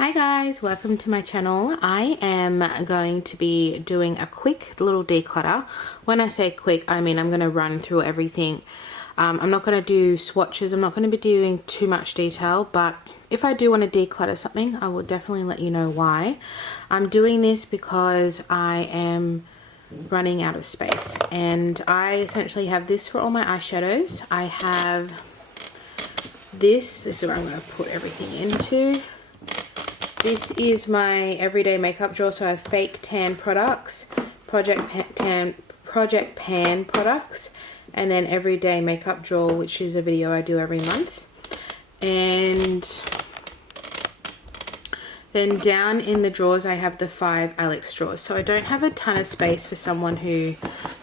Hi guys, welcome to my channel. I am going to be doing a quick little declutter. When I say quick, I mean I'm going to run through everything. I'm not going to do swatches, I'm not going to be doing too much detail, but if I do want to declutter something, I will definitely let you know why. I'm doing this because I am running out of space, and I essentially have this for all my eyeshadows. I have this is where I'm going to put everything into. This is my everyday makeup drawer, so I have fake tan products, project pan products, and then everyday makeup drawer, which is a video I do every month. And then down in the drawers I have the 5 Alex drawers. So I don't have a ton of space for someone who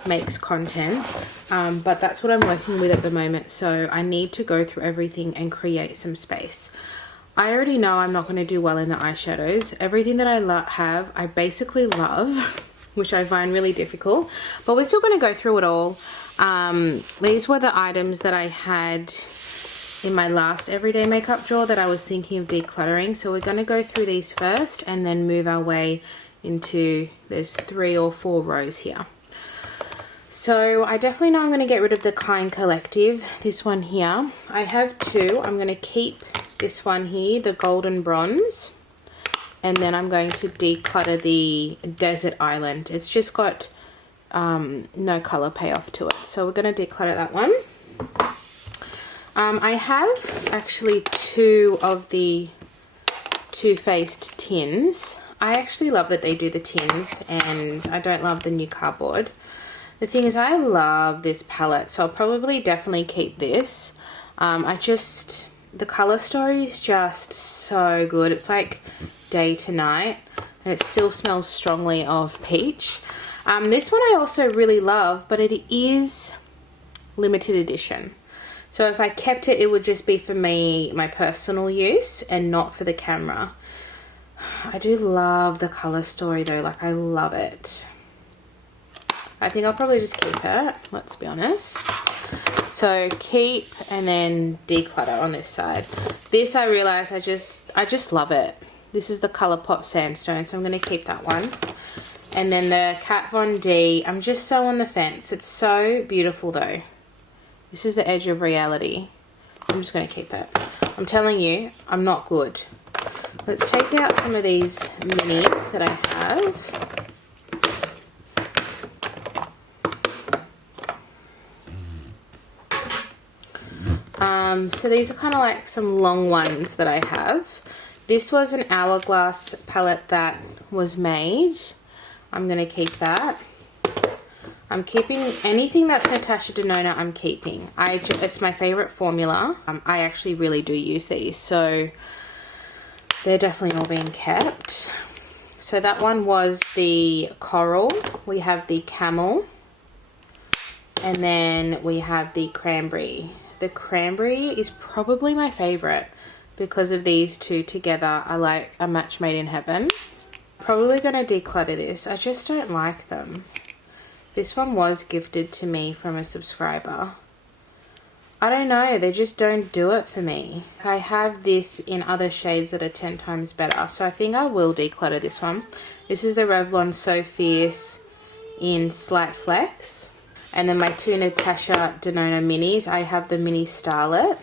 makes content, but that's what I'm working with at the moment, so I need to go through everything and create some space. I already know I'm not going to do well in the eyeshadows. Everything that I have, I basically love, which I find really difficult. But we're still going to go through it all. These were the items that I had in my last everyday makeup drawer that I was thinking of decluttering. So we're going to go through these first and then move our way into, there's 3 or 4 rows here. So I definitely know I'm going to get rid of the Kind Collective, this one here. I have 2. I'm going to keep this one here, the golden bronze, and then I'm going to declutter the Desert Island. It's just got no color payoff to it, so we're going to declutter that one. I have actually 2 of the Too Faced tins. I actually love that they do the tins, and I don't love the new cardboard. The thing is, I love this palette, so I'll probably definitely keep this. The color story is just so good. It's like day to night, and it still smells strongly of peach. This one I also really love, but it is limited edition. So if I kept it, it would just be for me, my personal use, and not for the camera. I do love the color story though, like I love it. I think I'll probably just keep it, let's be honest. So keep and then declutter on this side. This I realize I just love it. This is the ColourPop Sandstone, so I'm going to keep that one. And then the Kat Von D, I'm just so on the fence. It's so beautiful though. This is the Edge of Reality. I'm just going to keep it. I'm telling you, I'm not good. Let's take out some of these minis that I have. So these are kind of like some long ones that I have. This was an Hourglass palette that was made. I'm going to keep that. I'm keeping anything that's Natasha Denona. I'm keeping. It's my favorite formula. I actually really do use these, so they're definitely all being kept. So that one was the Coral. We have the Camel, and then we have the Cranberry. The Cranberry is probably my favorite because of these two together. I like a match made in heaven. Probably going to declutter this. I just don't like them. This one was gifted to me from a subscriber. I don't know, they just don't do it for me. I have this in other shades that are 10 times better, so I think I will declutter this one. This is the Revlon So Fierce in Slight Flex. And then my 2 Natasha Denona minis. I have the Mini Starlet,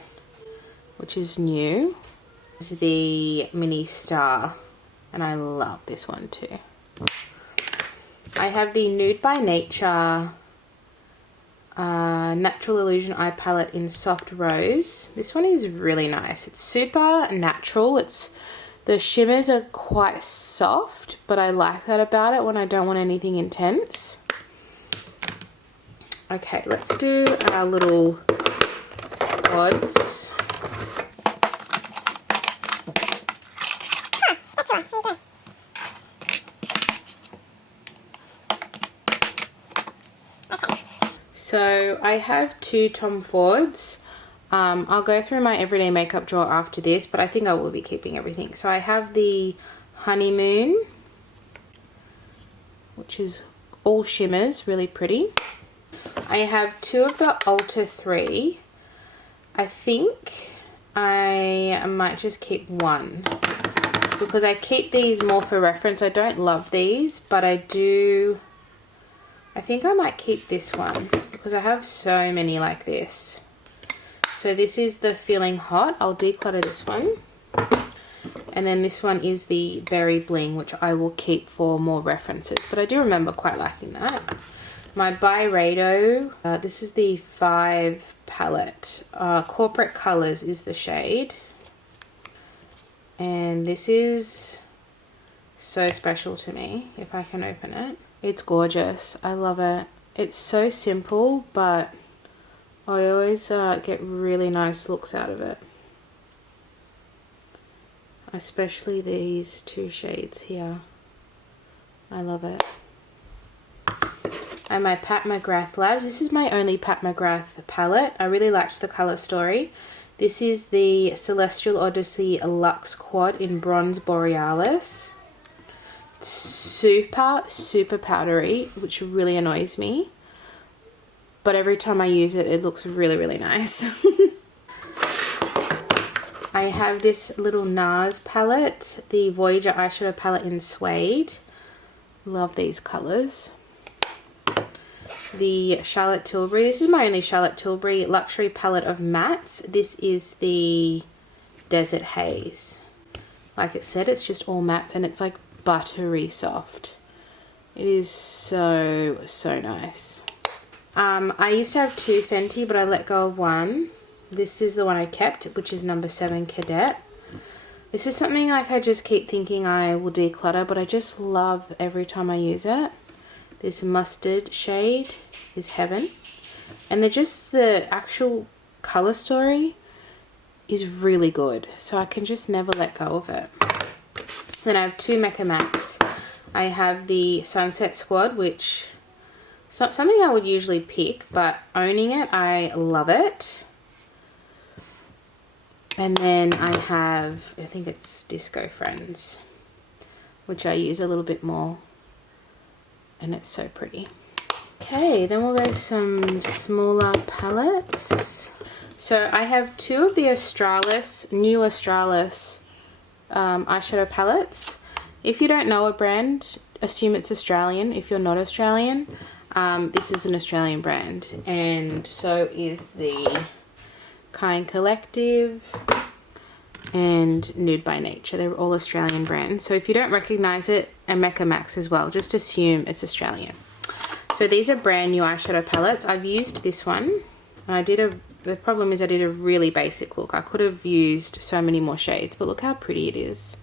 which is new. This is the Mini Star, and I love this one too. I have the Nude by Nature Natural Illusion Eye Palette in Soft Rose. This one is really nice. It's super natural. The shimmers are quite soft, but I like that about it when I don't want anything intense. Okay, let's do our little odds. So I have 2 Tom Fords. I'll go through my everyday makeup drawer after this, but I think I will be keeping everything. So I have the Honeymoon, which is all shimmers, really pretty. I have 2 of the Ulta 3. I think I might just keep one. because I keep these more for reference. I don't love these, but I think I might keep this one because I have so many like this. So this is the Feeling Hot. I'll declutter this one. And then this one is the Berry Bling, which I will keep for more references. But I do remember quite liking that. My Byredo, this is the 5 palette. Corporate Colors is the shade. And this is so special to me, if I can open it. It's gorgeous. I love it. It's so simple, but I always get really nice looks out of it. Especially these 2 shades here. I love it. And my Pat McGrath Labs. This is my only Pat McGrath palette. I really liked the colour story. This is the Celestial Odyssey Luxe Quad in Bronze Borealis. It's super, super powdery, which really annoys me. But every time I use it, it looks really, really nice. I have this little NARS palette, the Voyager eyeshadow palette in Suede. Love these colours. The Charlotte Tilbury. This is my only Charlotte Tilbury luxury palette of mattes. This is the Desert Haze. Like it said, it's just all mattes and it's like buttery soft. It is so, so nice. I used to have 2 Fenty, but I let go of one. This is the one I kept, which is number 7 Cadet. This is something like I just keep thinking I will declutter, but I just love every time I use it. This mustard shade is heaven. And the actual color story is really good. So I can just never let go of it. Then I have 2 Mecca Max. I have the Sunset Squad, which is not something I would usually pick, but owning it, I love it. And then I have, I think it's Disco Friends, which I use a little bit more. And it's so pretty. Okay, then we'll go to some smaller palettes. So I have 2 of the new Australis eyeshadow palettes. If you don't know a brand, assume it's Australian. If you're not Australian, this is an Australian brand. And so is the Kind Collective and Nude by Nature. They're all Australian brands. So if you don't recognize it, and Mecca Max as well, just assume it's Australian. So these are brand new eyeshadow palettes. I've used this one, and the problem is I did a really basic look. I could have used so many more shades, but look how pretty it is.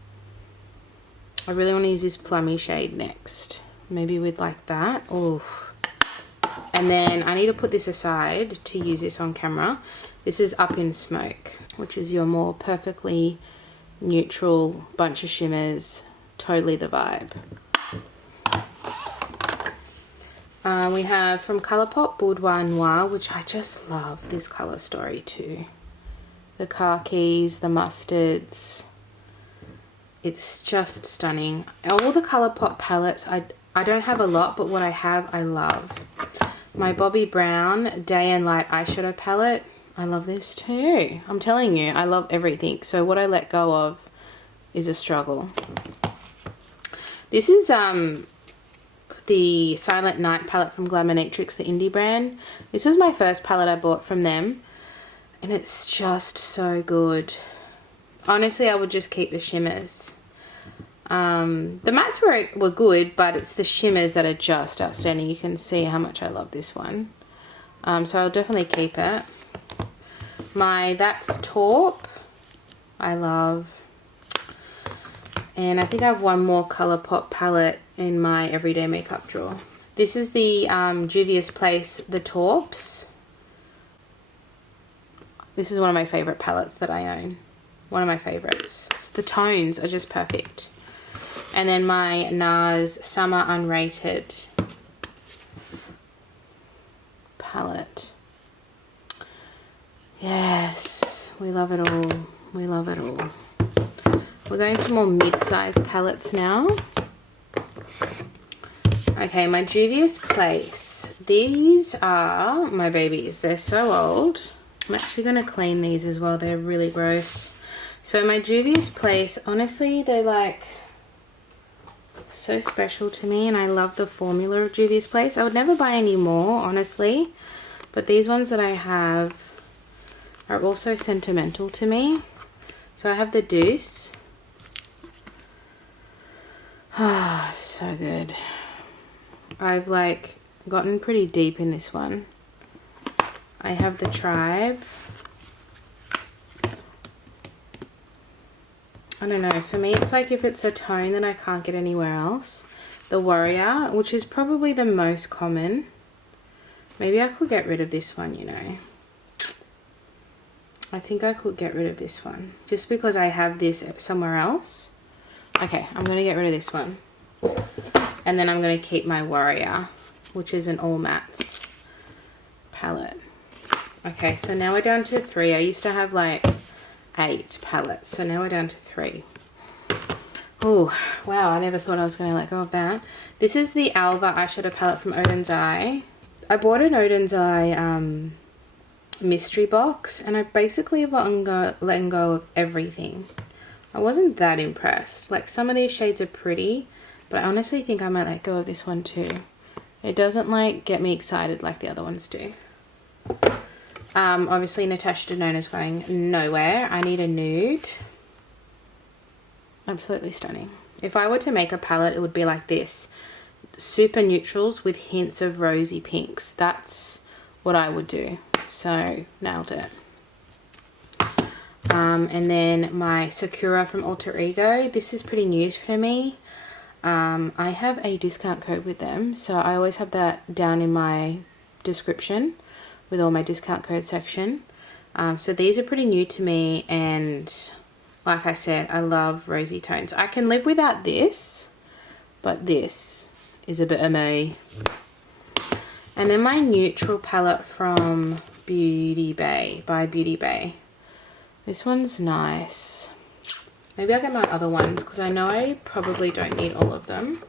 I really want to use this plummy shade next. Maybe with like that. Oh. And then I need to put this aside to use this on camera. This is Up in Smoke, which is your more perfectly neutral bunch of shimmers, totally the vibe. We have from Colourpop Boudoir Noir, which I just love this colour story too. The khakis, the mustards. It's just stunning. All the Colourpop palettes, I don't have a lot, but what I have, I love. My Bobbi Brown Day and Light eyeshadow palette. I love this too. I'm telling you, I love everything. So what I let go of is a struggle. This is the Silent Night palette from Glamournatrix, the indie brand. This was my first palette I bought from them, and it's just so good. Honestly, I would just keep the shimmers. The mattes were good, but it's the shimmers that are just outstanding. You can see how much I love this one. So I'll definitely keep it. My That's Taupe, I love. And I think I have one more Colourpop palette in my everyday makeup drawer. This is the Juvia's Place, the Taupes. This is one of my favourite palettes that I own. One of my favourites. The tones are just perfect. And then my NARS Summer Unrated palette. Yes, we love it all. We love it all. We're going to more mid-size palettes now. Okay, my Juvia's Place. These are my babies. They're so old. I'm actually going to clean these as well. They're really gross. So my Juvia's Place, honestly, they're like so special to me, and I love the formula of Juvia's Place. I would never buy any more, honestly, but these ones that I have are also sentimental to me. So I have the Deuce. Ah, so good. I've like gotten pretty deep in this one. I have the Tribe. I don't know, for me it's like if it's a tone that I can't get anywhere else. The Warrior, which is probably the most common. Maybe I could get rid of this one, you know. I think I could get rid of this one. Just because I have this somewhere else. Okay, I'm going to get rid of this one. And then I'm going to keep my Warrior, which is an all mattes palette. Okay, so now we're down to 3. I used to have like 8 palettes, so now we're down to 3. Oh wow, I never thought I was going to let go of that. This is the Alva eyeshadow palette from Odin's Eye. I bought an Odin's Eye mystery box, and I basically have letting go of everything. I wasn't that impressed. Like, some of these shades are pretty, but I honestly think I might let go of this one too. It doesn't like get me excited like the other ones do. Obviously Natasha Denona is going nowhere. I need a nude. Absolutely stunning. If I were to make a palette, it would be like this. Super neutrals with hints of rosy pinks. That's what I would do. So, nailed it. And then my Sakura from Alter Ego. This is pretty new for me. I have a discount code with them, so I always have that down in my description with all my discount code section. So these are pretty new to me, and like I said, I love rosy tones. I can live without this, but this is a bit of me. And then my neutral palette from Beauty Bay, by Beauty Bay. This one's nice. Maybe I'll get my other ones because I know I probably don't need all of them.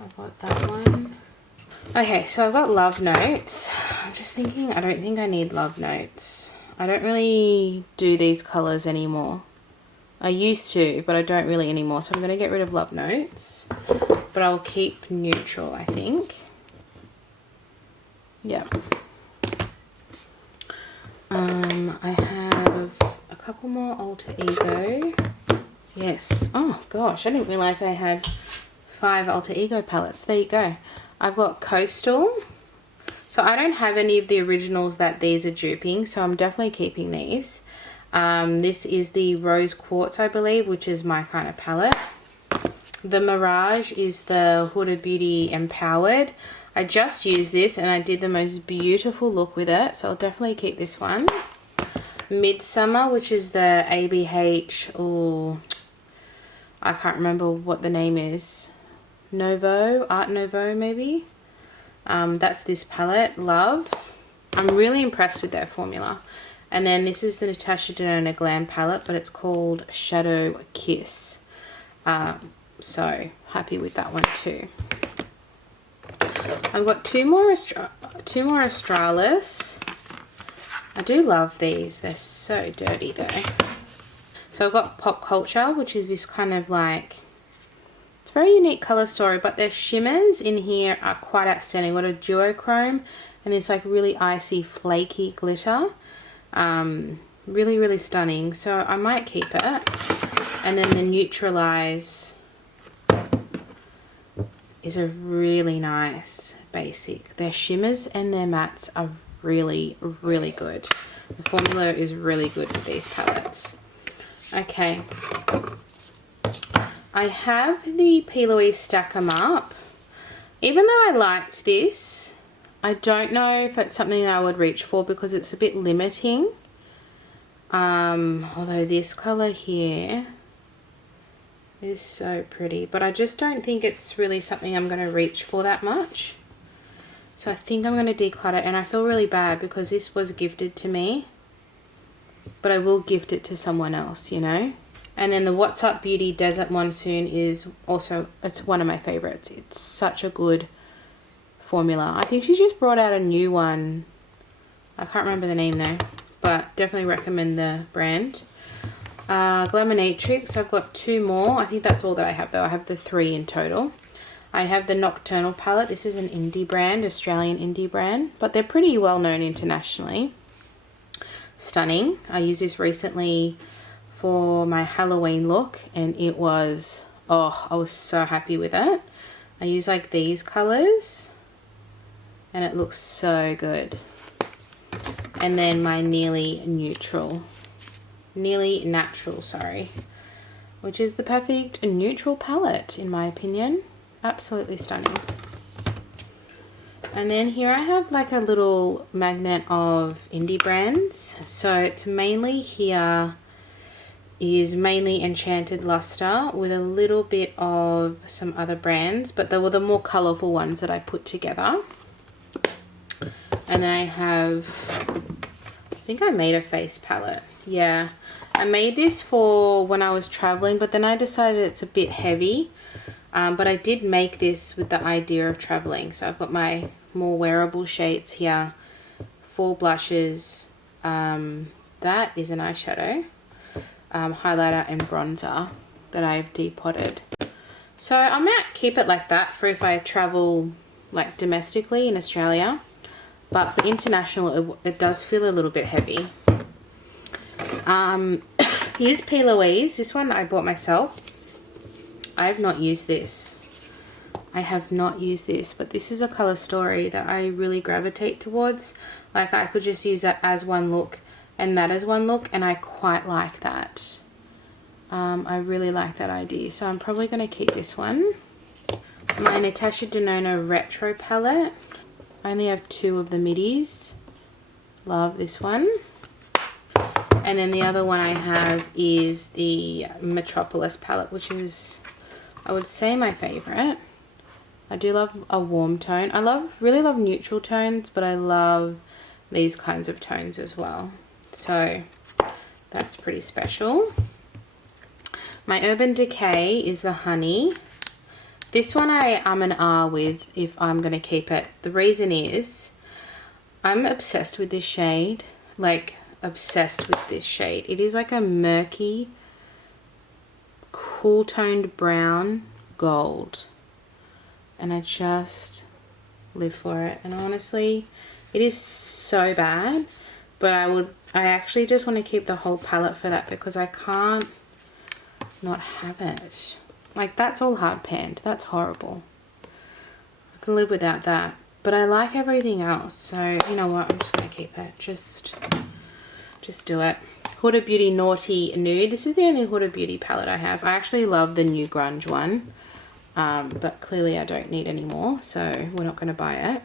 I've got that one. Okay, so I've got Love Notes. I'm just thinking, I don't think I need Love Notes. I don't really do these colours anymore. I used to, but I don't really anymore. So I'm going to get rid of Love Notes. But I'll keep neutral, I think. Yeah. I have a couple more Alter Ego. Yes. Oh gosh, I didn't realise I had 5 Alter Ego palettes. There you go. I've got Coastal. So I don't have any of the originals that these are duping, so I'm definitely keeping these. This is the Rose Quartz, I believe, which is my kind of palette. The Mirage is the Huda Beauty Empowered. I just used this and I did the most beautiful look with it, so I'll definitely keep this one. Midsummer, which is the ABH, or I can't remember what the name is. Nouveau, Art Nouveau maybe. That's this palette, Love. I'm really impressed with their formula. And then this is the Natasha Denona Glam palette, but it's called Shadow Kiss. So happy with that one too. I've got two more Australis. I do love these. They're so dirty though. So I've got Pop Culture, which is this kind of like, it's a very unique color story, but their shimmers in here are quite outstanding. Got a duochrome and this like really icy flaky glitter. Really, really stunning. So I might keep it. And then the Neutralize is a really nice basic. Their shimmers and their mattes are really, really good. The formula is really good with these palettes. Okay. I have the P. Louise Stack 'em Up. Even though I liked this, I don't know if it's something I would reach for because it's a bit limiting. Although this color here is so pretty, but I just don't think it's really something I'm going to reach for that much. So I think I'm going to declutter, and I feel really bad because this was gifted to me, but I will gift it to someone else, you know. And then the What's Up Beauty Desert Monsoon is also, it's one of my favorites. It's such a good formula. I think she just brought out a new one. I can't remember the name though, but definitely recommend the brand. Glaminatrix, I've got 2 more. I think that's all that I have though. I have the 3 in total. I have the Nocturnal palette. This is an indie brand, Australian indie brand, but they're pretty well known internationally. Stunning. I used this recently for my Halloween look and it was, oh, I was so happy with it. I use like these colors and it looks so good. And then my nearly natural, sorry, which is the perfect neutral palette in my opinion. Absolutely stunning. And then here I have like a little magnet of indie brands. So it's mainly here is mainly Enchanted Luster with a little bit of some other brands, but they were the more colorful ones that I put together. And then I have, I think I made a face palette. Yeah, I made this for when I was traveling, but then I decided it's a bit heavy. But I did make this with the idea of traveling. So I've got my more wearable shades here, 4 blushes. That is an eyeshadow, highlighter and bronzer that I've depotted. So I might keep it like that for if I travel like domestically in Australia. But for international, it does feel a little bit heavy. Here's P. Louise. This one I bought myself. I have not used this. I have not used this, but this is a color story that I really gravitate towards. Like I could just use that as one look and that as one look, and I quite like that. I really like that idea, so I'm probably going to keep this one. My Natasha Denona Retro palette. I only have 2 of the middies. Love this one. And then the other one I have is the Metropolis palette, which is, I would say, my favorite. I do love a warm tone. I really love neutral tones, but I love these kinds of tones as well. So that's pretty special. My Urban Decay is the Honey. This one I and ah with if I'm going to keep it. The reason is I'm obsessed with this shade. Like, obsessed with this shade. It is like a murky, cool toned brown gold. And I just live for it. And honestly, it is so bad. But I actually just want to keep the whole palette for that because I can't not have it. Like, that's all hard panned. That's horrible. I can live without that. But I like everything else. So, you know what? I'm just going to keep it. Just do it. Huda Beauty Naughty Nude. This is the only Huda Beauty palette I have. I actually love the new grunge one. But clearly I don't need any more. So, we're not going to buy it.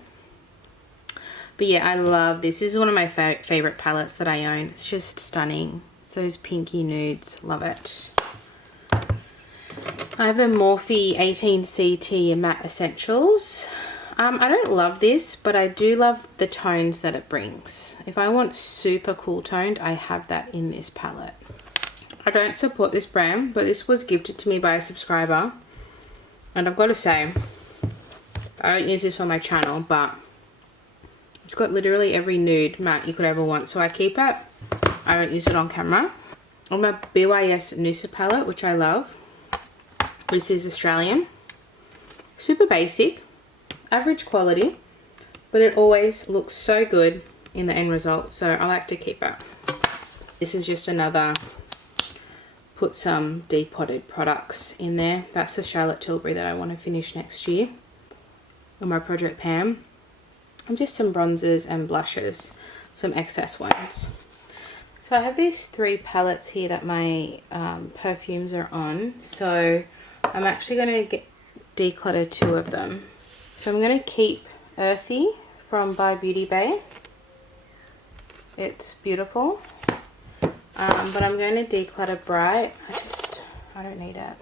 But yeah, I love this. This is one of my favorite palettes that I own. It's just stunning. It's those pinky nudes. Love it. I have the Morphe 18CT Matte Essentials. I don't love this, but I do love the tones that it brings. If I want super cool toned, I have that in this palette. I don't support this brand, but this was gifted to me by a subscriber. And I've got to say, I don't use this on my channel, but it's got literally every nude matte you could ever want. So I keep it. I don't use it on camera. On my BYS Noosa palette, which I love. This is Australian. Super basic. Average quality. But it always looks so good in the end result. So I like to keep it. This is just another, put some depotted products in there. That's the Charlotte Tilbury that I want to finish next year. On my Project Pam. And just some bronzers and blushes. Some excess ones. So I have these 3 palettes here that my perfumes are on. So I'm actually going to declutter 2 of them. So I'm going to keep Earthy from By Beauty Bay. It's beautiful. But I'm going to declutter Bright. I don't need it.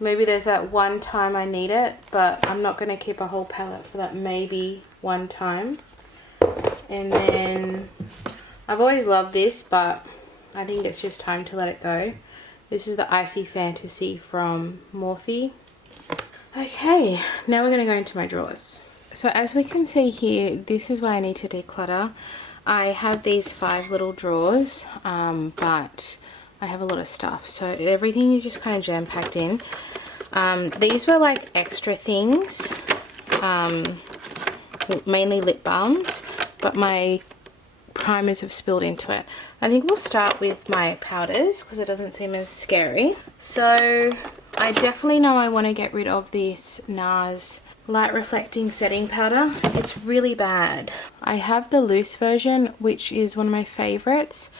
Maybe there's that one time I need it, but I'm not going to keep a whole palette for that maybe one time. And then I've always loved this, but I think it's just time to let it go. This is the Icy Fantasy from Morphe. Okay, now we're going to go into my drawers. So as we can see here, this is where I need to declutter. I have these 5 little drawers, but I have a lot of stuff, so everything is just kind of jam-packed in. These were like extra things, mainly lip balms, but my primers have spilled into it. I think we'll start with my powders because it doesn't seem as scary. So I definitely know I want to get rid of this NARS light reflecting setting powder. It's really bad. I have the loose version, which is one of my favorites,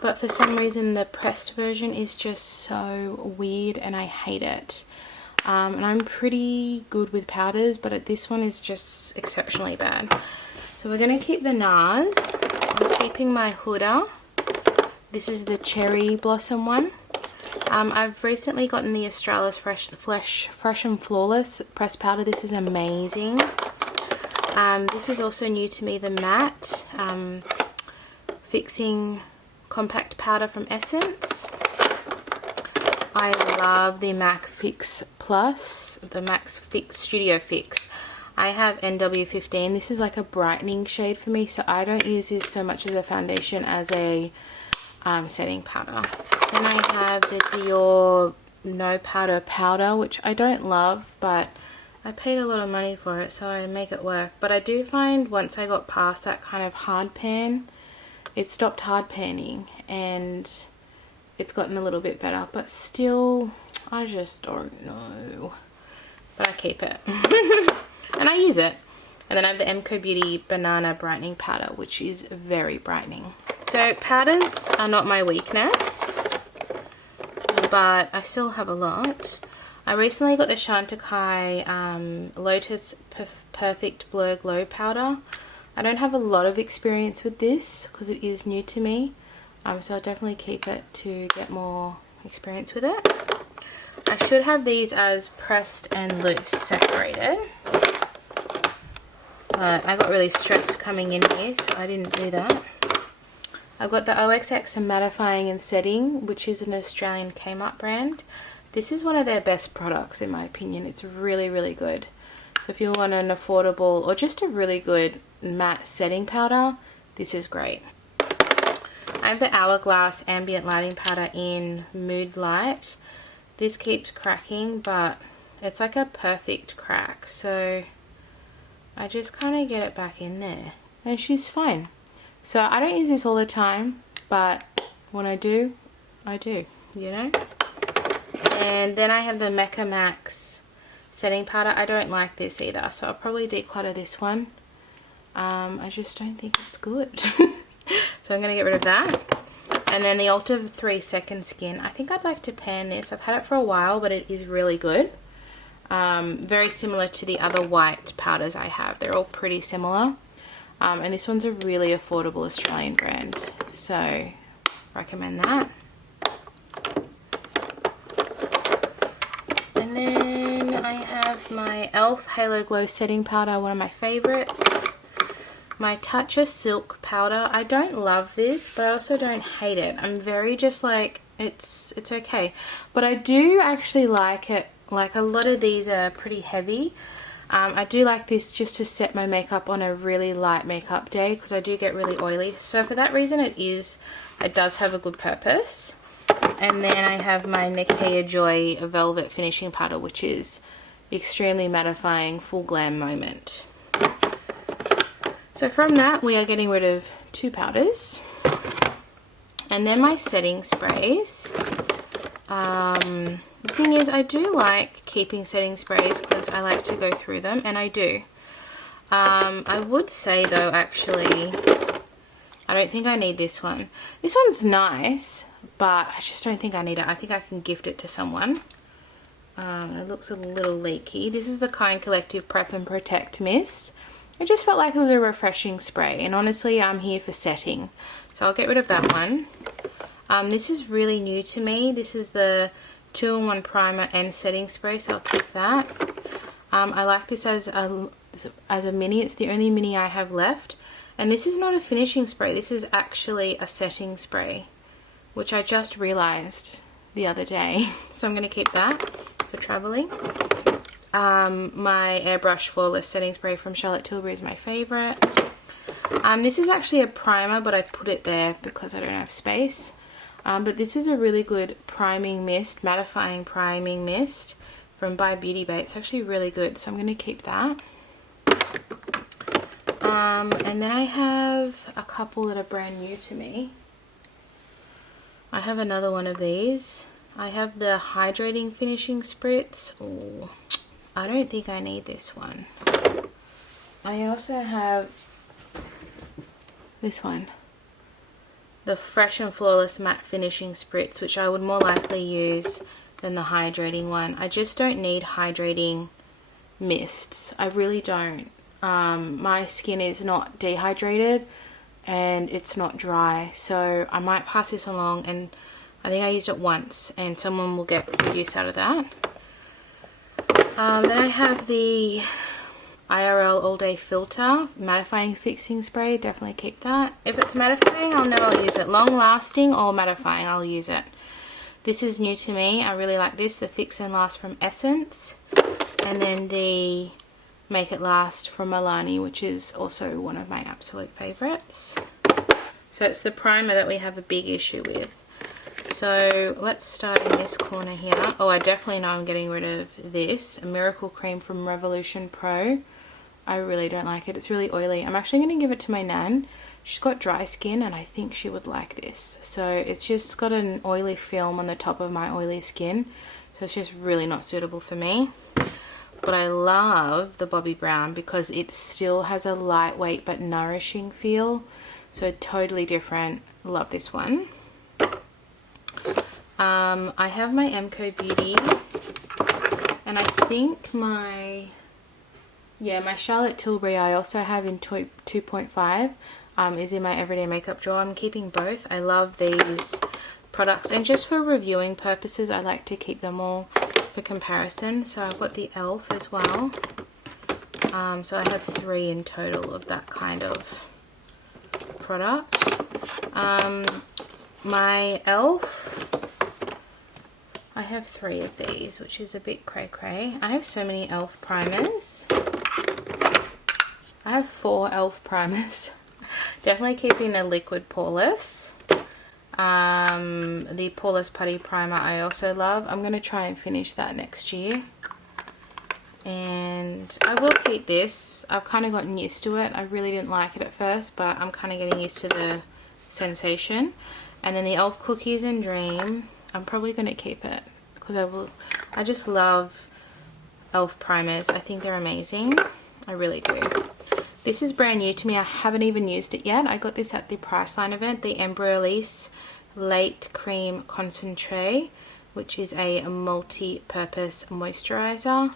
but for some reason the pressed version is just so weird and I hate it. And I'm pretty good with powders, but this one is just exceptionally bad. So we're going to keep the NARS. I'm keeping my Huda. This is the cherry blossom one. I've recently gotten the Australis Fresh and Flawless pressed powder. This is amazing. This is also new to me, the matte fixing compact powder from Essence. I love the MAC Fix Plus, the MAC Fix Studio Fix. I have NW15. This is like a brightening shade for me, so I don't use this so much as a foundation as a setting powder. Then I have the Dior No Powder, which I don't love, but I paid a lot of money for it, so I make it work. But I do find once I got past that kind of hard pan, it stopped hard panning and it's gotten a little bit better, but still, I just don't know. But I keep it. And I use it. And then I have the MCO Beauty Banana Brightening Powder, which is very brightening. So powders are not my weakness, but I still have a lot. I recently got the Chantecaille Lotus Perfect Blur Glow Powder. I don't have a lot of experience with this because it is new to me. So I'll definitely keep it to get more experience with it. I should have these as pressed and loose separated. But I got really stressed coming in here, so I didn't do that. I've got the OXX Mattifying and Setting, which is an Australian Kmart brand. This is one of their best products in my opinion. It's really, really good. So if you want an affordable or just a really good matte setting powder, this is great. I have the Hourglass Ambient Lighting Powder in Mood Light. This keeps cracking, but it's like a perfect crack. So I just kind of get it back in there. And she's fine. So I don't use this all the time, but when I do, you know? And then I have the Mecca Max setting powder. I don't like this either, so I'll probably declutter this one. I just don't think it's good. So I'm going to get rid of that. And then the Ulta 3 Second Skin. I think I'd like to pan this. I've had it for a while, but it is really good. Very similar to the other white powders I have. They're all pretty similar. And this one's a really affordable Australian brand. So recommend that. And then I have my e.l.f. Halo Glow Setting Powder, one of my favorites. My Tatcha Silk Powder. I don't love this, but I also don't hate it. I'm very just like, it's okay. But I do actually like it. Like a lot of these are pretty heavy. I do like this just to set my makeup on a really light makeup day because I do get really oily. So for that reason it does have a good purpose. And then I have my Nikea Joy Velvet Finishing Powder, which is extremely mattifying, full glam moment. So from that we are getting rid of 2 powders. And then my setting sprays. The thing is, I do like keeping setting sprays because I like to go through them, and I do. I would say though, actually, I don't think I need this one. This one's nice, but I just don't think I need it. I think I can gift it to someone. It looks a little leaky. This is the Kind Collective Prep and Protect Mist. It just felt like it was a refreshing spray, and honestly, I'm here for setting. So I'll get rid of that one. This is really new to me. This is the 2-in-1 primer and setting spray, so I'll keep that. I like this as a mini. It's the only mini I have left. And this is not a finishing spray. This is actually a setting spray, which I just realized the other day. So I'm going to keep that for traveling. My Airbrush Flawless Setting Spray from Charlotte Tilbury is my favorite. This is actually a primer, but I put it there because I don't have space. But this is a really good priming mist, mattifying priming mist from By Beauty Bay. It's actually really good, so I'm going to keep that. And then I have a couple that are brand new to me. I have another one of these. I have the Hydrating Finishing Spritz. Oh, I don't think I need this one. I also have this one, the Fresh and Flawless Matte Finishing Spritz, which I would more likely use than the hydrating one. I just don't need hydrating mists. I really don't. My skin is not dehydrated and it's not dry, so I might pass this along, and I think I used it once and someone will get good use out of that. Then I have the IRL All Day Filter Mattifying Fixing Spray. Definitely keep that. If it's mattifying, I'll know I'll use it. Long lasting or mattifying, I'll use it. This is new to me. I really like this. The Fix and Last from Essence. And then the Make It Last from Milani, which is also one of my absolute favorites. So it's the primer that we have a big issue with. So let's start in this corner here. Oh, I definitely know I'm getting rid of this. A Miracle Cream from Revolution Pro. I really don't like it. It's really oily. I'm actually going to give it to my nan. She's got dry skin and I think she would like this. So it's just got an oily film on the top of my oily skin. So it's just really not suitable for me. But I love the Bobbi Brown because it still has a lightweight but nourishing feel. So totally different. Love this one. I have my MCO Beauty, and I think my Charlotte Tilbury I also have in 2.5 is in my everyday makeup drawer. I'm keeping both. I love these products, and just for reviewing purposes I like to keep them all for comparison. So I've got the e.l.f. as well. So I have 3 in total of that kind of product. My e.l.f. I have 3 of these, which is a bit cray-cray. I have so many e.l.f. primers. I have 4 e.l.f. primers. Definitely keeping a liquid poreless. The Poreless Putty Primer I also love. I'm going to try and finish that next year. And I will keep this. I've kind of gotten used to it. I really didn't like it at first, but I'm kind of getting used to the sensation. And then the e.l.f. Cookies and Dream. I'm probably going to keep it because I just love e.l.f. primers. I think they're amazing. I really do. This is brand new to me. I haven't even used it yet. I got this at the Priceline event, the Embryolisse Late Cream Concentrate, which is a multi-purpose moisturizer.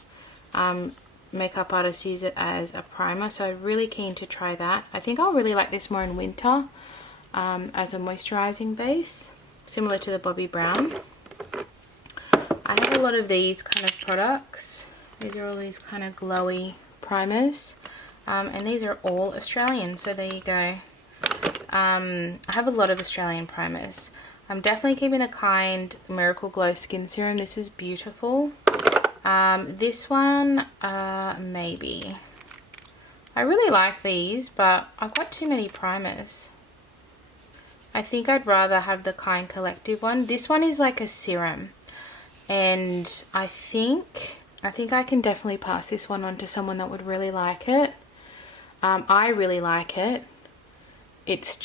Makeup artists use it as a primer, so I'm really keen to try that. I think I'll really like this more in winter as a moisturizing base, similar to the Bobbi Brown. I have a lot of these kind of products. These are all these kind of glowy primers. And these are all Australian, so there you go. I have a lot of Australian primers. I'm definitely keeping a Kind Miracle Glow Skin Serum. This is beautiful. This one, maybe. I really like these, but I've got too many primers. I think I'd rather have the Kind Collective one. This one is like a serum. And I think I can definitely pass this one on to someone that would really like it. I really like it. It's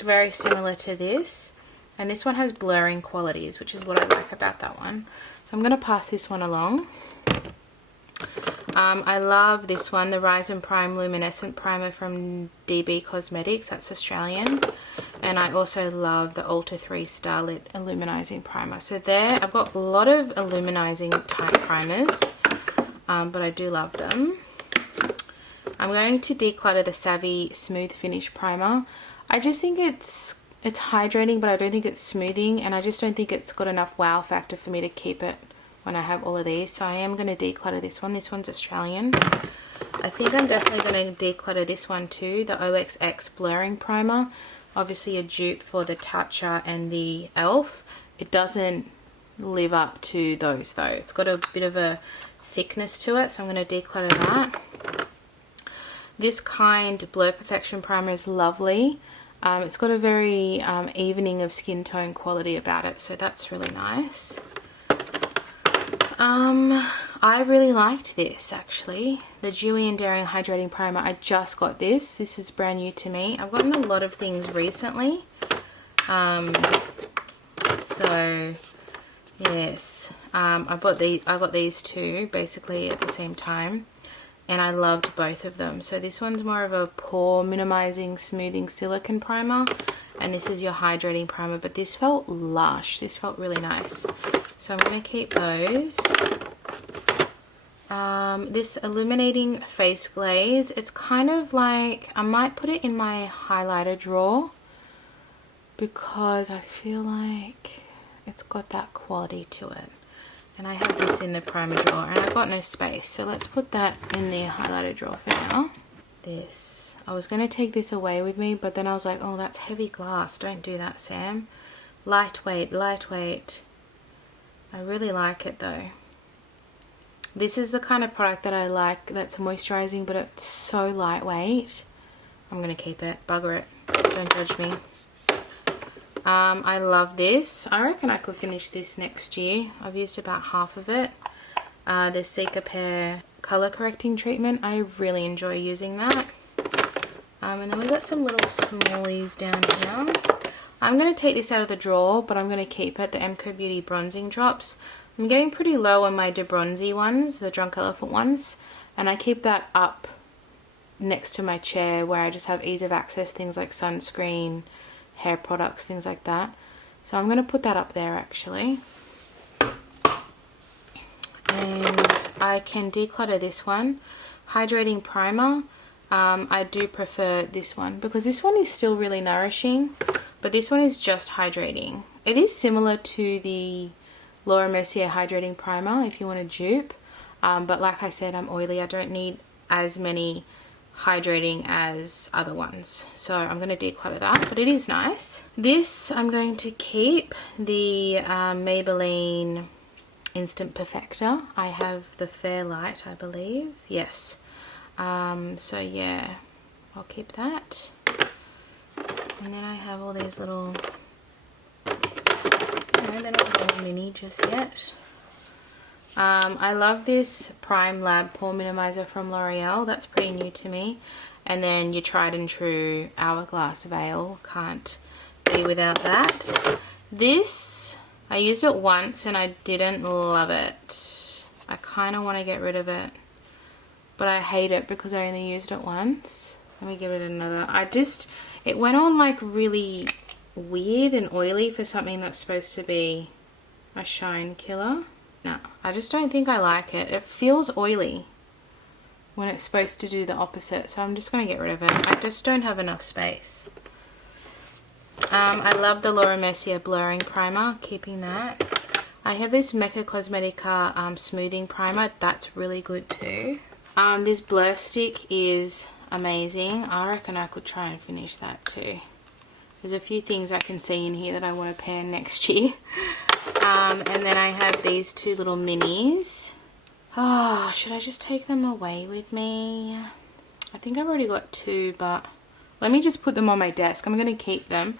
very similar to this. And this one has blurring qualities, which is what I like about that one. So I'm going to pass this one along. I love this one, the Rise and Prime Luminescent Primer from DB Cosmetics. That's Australian. And I also love the Ultra 3 Starlit Illuminizing Primer. So there, I've got a lot of illuminizing type primers, but I do love them. I'm going to declutter the Savvy Smooth Finish Primer. I just think it's hydrating, but I don't think it's smoothing, and I just don't think it's got enough wow factor for me to keep it when I have all of these. So I am going to declutter this one. This one's Australian. I think I'm definitely going to declutter this one too, the OXX Blurring Primer. Obviously a dupe for the Tatcha and the e.l.f. It doesn't live up to those though. It's got a bit of a thickness to it, so I'm going to declutter that. This kind Blur Perfection primer is lovely. It's got a very evening of skin tone quality about it, so that's really nice. I really liked this actually. The Dewy and Daring Hydrating Primer. I just got this. This is brand new to me. I've gotten a lot of things recently. So yes, I got these two basically at the same time, and I loved both of them. So this one's more of a pore minimizing smoothing silicone primer, and this is your hydrating primer, but this felt lush. This felt really nice. So I'm going to keep those. This illuminating face glaze, it's kind of like, I might put it in my highlighter drawer because I feel like it's got that quality to it. And I have this in the primer drawer and I've got no space, so let's put that in the highlighter drawer for now. This, I was going to take this away with me, but then I was like, oh, that's heavy glass, don't do that, Sam. Lightweight, lightweight. I really like it though. This is the kind of product that I like, that's moisturizing, but it's so lightweight. I'm going to keep it. Bugger it. Don't judge me. I love this. I reckon I could finish this next year. I've used about half of it. The Cicapair color correcting treatment. I really enjoy using that. And then we've got some little smallies down here. I'm going to take this out of the drawer, but I'm going to keep it. The MCO Beauty Bronzing Drops. I'm getting pretty low on my DeBronzy ones, the Drunk Elephant ones, and I keep that up next to my chair where I just have ease of access, things like sunscreen, hair products, things like that. So I'm going to put that up there actually. And I can declutter this one. Hydrating primer. I do prefer this one because this one is still really nourishing, but this one is just hydrating. It is similar to the Laura Mercier Hydrating Primer if you want to dupe, but like I said, I'm oily. I don't need as many hydrating as other ones, so I'm going to declutter that, but it is nice. This I'm going to keep, the Maybelline Instant Perfector. I have the Fair Light, I believe. Yes. So yeah, I'll keep that. And then I have all these little, no, they're not all mini just yet. I love this Prime Lab Pore Minimizer from L'Oreal. That's pretty new to me. And then your tried and true Hourglass Veil. Can't be without that. This, I used it once and I didn't love it. I kind of want to get rid of it, but I hate it because I only used it once. Let me give it another. It went on like really weird and oily for something that's supposed to be a shine killer. No, I just don't think I like it. It feels oily when it's supposed to do the opposite, so I'm just going to get rid of it. I just don't have enough space. I love the Laura Mercier Blurring Primer, keeping that. I have this Mecca Cosmetica Smoothing Primer. That's really good too. This Blur Stick is amazing. I reckon I could try and finish that too. There's a few things I can see in here that I want to pair next year. And then I have these two little minis. Oh, should I just take them away with me? I think I've already got two, but let me just put them on my desk. I'm going to keep them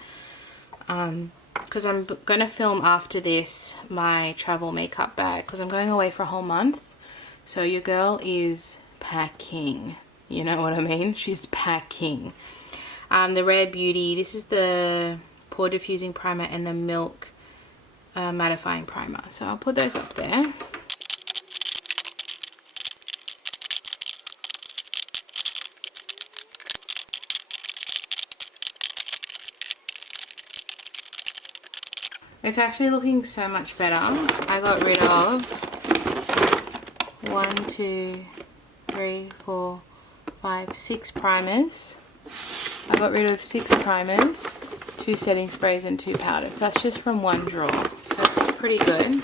because I'm going to film after this my travel makeup bag because I'm going away for a whole month. So your girl is packing. You know what I mean? She's packing. The Rare Beauty, this is the Pore Diffusing Primer and the Milk Mattifying Primer. So I'll put those up there. It's actually looking so much better. I got rid of 1, 2, 3, 4, 5, 6 primers. I got rid of 6 primers, 2 setting sprays and 2 powders. That's just from one drawer, so it's pretty good.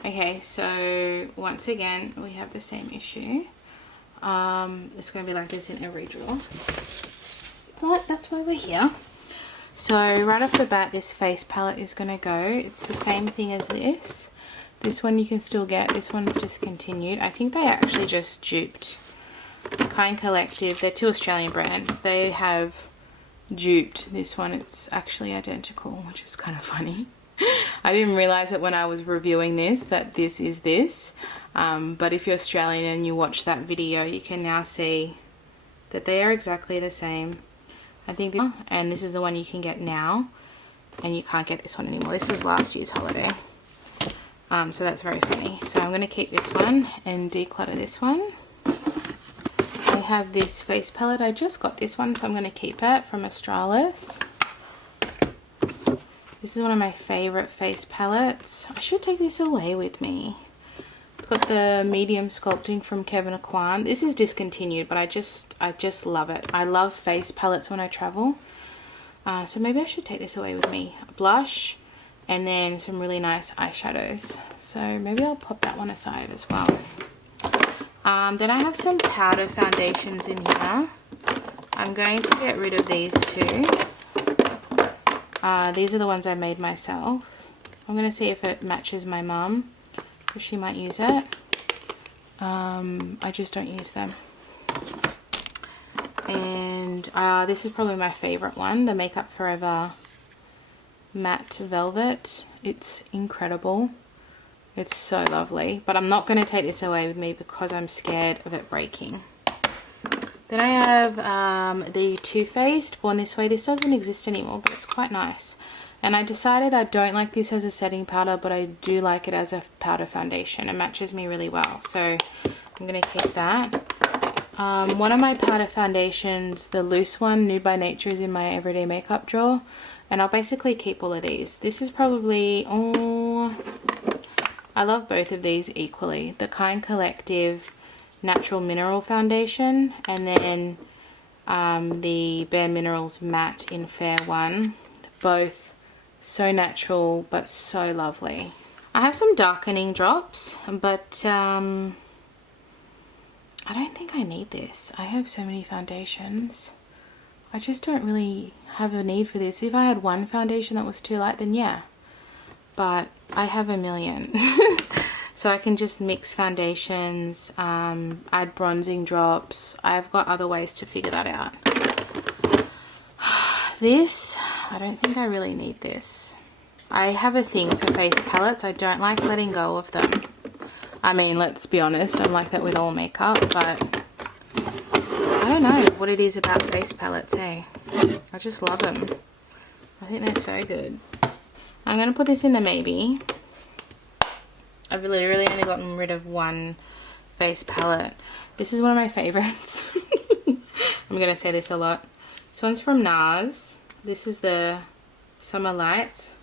Okay, so once again we have the same issue. It's going to be like this in every drawer, but that's why we're here. So right off the bat, this face palette is going to go. It's the same thing as this. This one you can still get. This one's discontinued. I think they actually just duped Kind Collective. They're two Australian brands. They have duped this one. It's actually identical, which is kind of funny. I didn't realize it when I was reviewing this, that this is this. But if you're Australian and you watch that video, you can now see that they are exactly the same. I think, and this is the one you can get now, and you can't get this one anymore. This was last year's holiday. So that's very funny. So I'm going to keep this one and declutter this one. I have this face palette. I just got this one, so I'm going to keep it, from Australis. This is one of my favorite face palettes. I should take this away with me. It's got the medium sculpting from Kevin Aquan. This is discontinued, but I just love it. I love face palettes when I travel. So maybe I should take this away with me. A blush, and then some really nice eyeshadows. So maybe I'll pop that one aside as well. Then I have some powder foundations in here. I'm going to get rid of these two. These are the ones I made myself. I'm going to see if it matches my mum, because she might use it. I just don't use them. And this is probably my favorite one, the Makeup Forever Matte Velvet. It's incredible. It's so lovely. But I'm not going to take this away with me because I'm scared of it breaking. Then I have the Too Faced Born This Way. This doesn't exist anymore, but it's quite nice. And I decided I don't like this as a setting powder, but I do like it as a powder foundation. It matches me really well, so I'm going to keep that. One of my powder foundations, the loose one, Nude by Nature, is in my everyday makeup drawer. And I'll basically keep all of these. This is probably, I love both of these equally. The Kind Collective Natural Mineral Foundation, and then the Bare Minerals Matte in Fair One. Both so natural but so lovely. I have some darkening drops, but I don't think I need this. I have so many foundations. I just don't really have a need for this. If I had one foundation that was too light, then yeah. But I have a million. So I can just mix foundations, add bronzing drops. I've got other ways to figure that out. This, I don't think I really need this. I have a thing for face palettes. I don't like letting go of them. I mean, let's be honest, I'm like that with all makeup, but I don't know what it is about face palettes, hey? I just love them. I think they're so good. I'm going to put this in the maybe. I've literally only gotten rid of one face palette. This is one of my favorites. I'm going to say this a lot. This one's from NARS. This is the Summer Lights.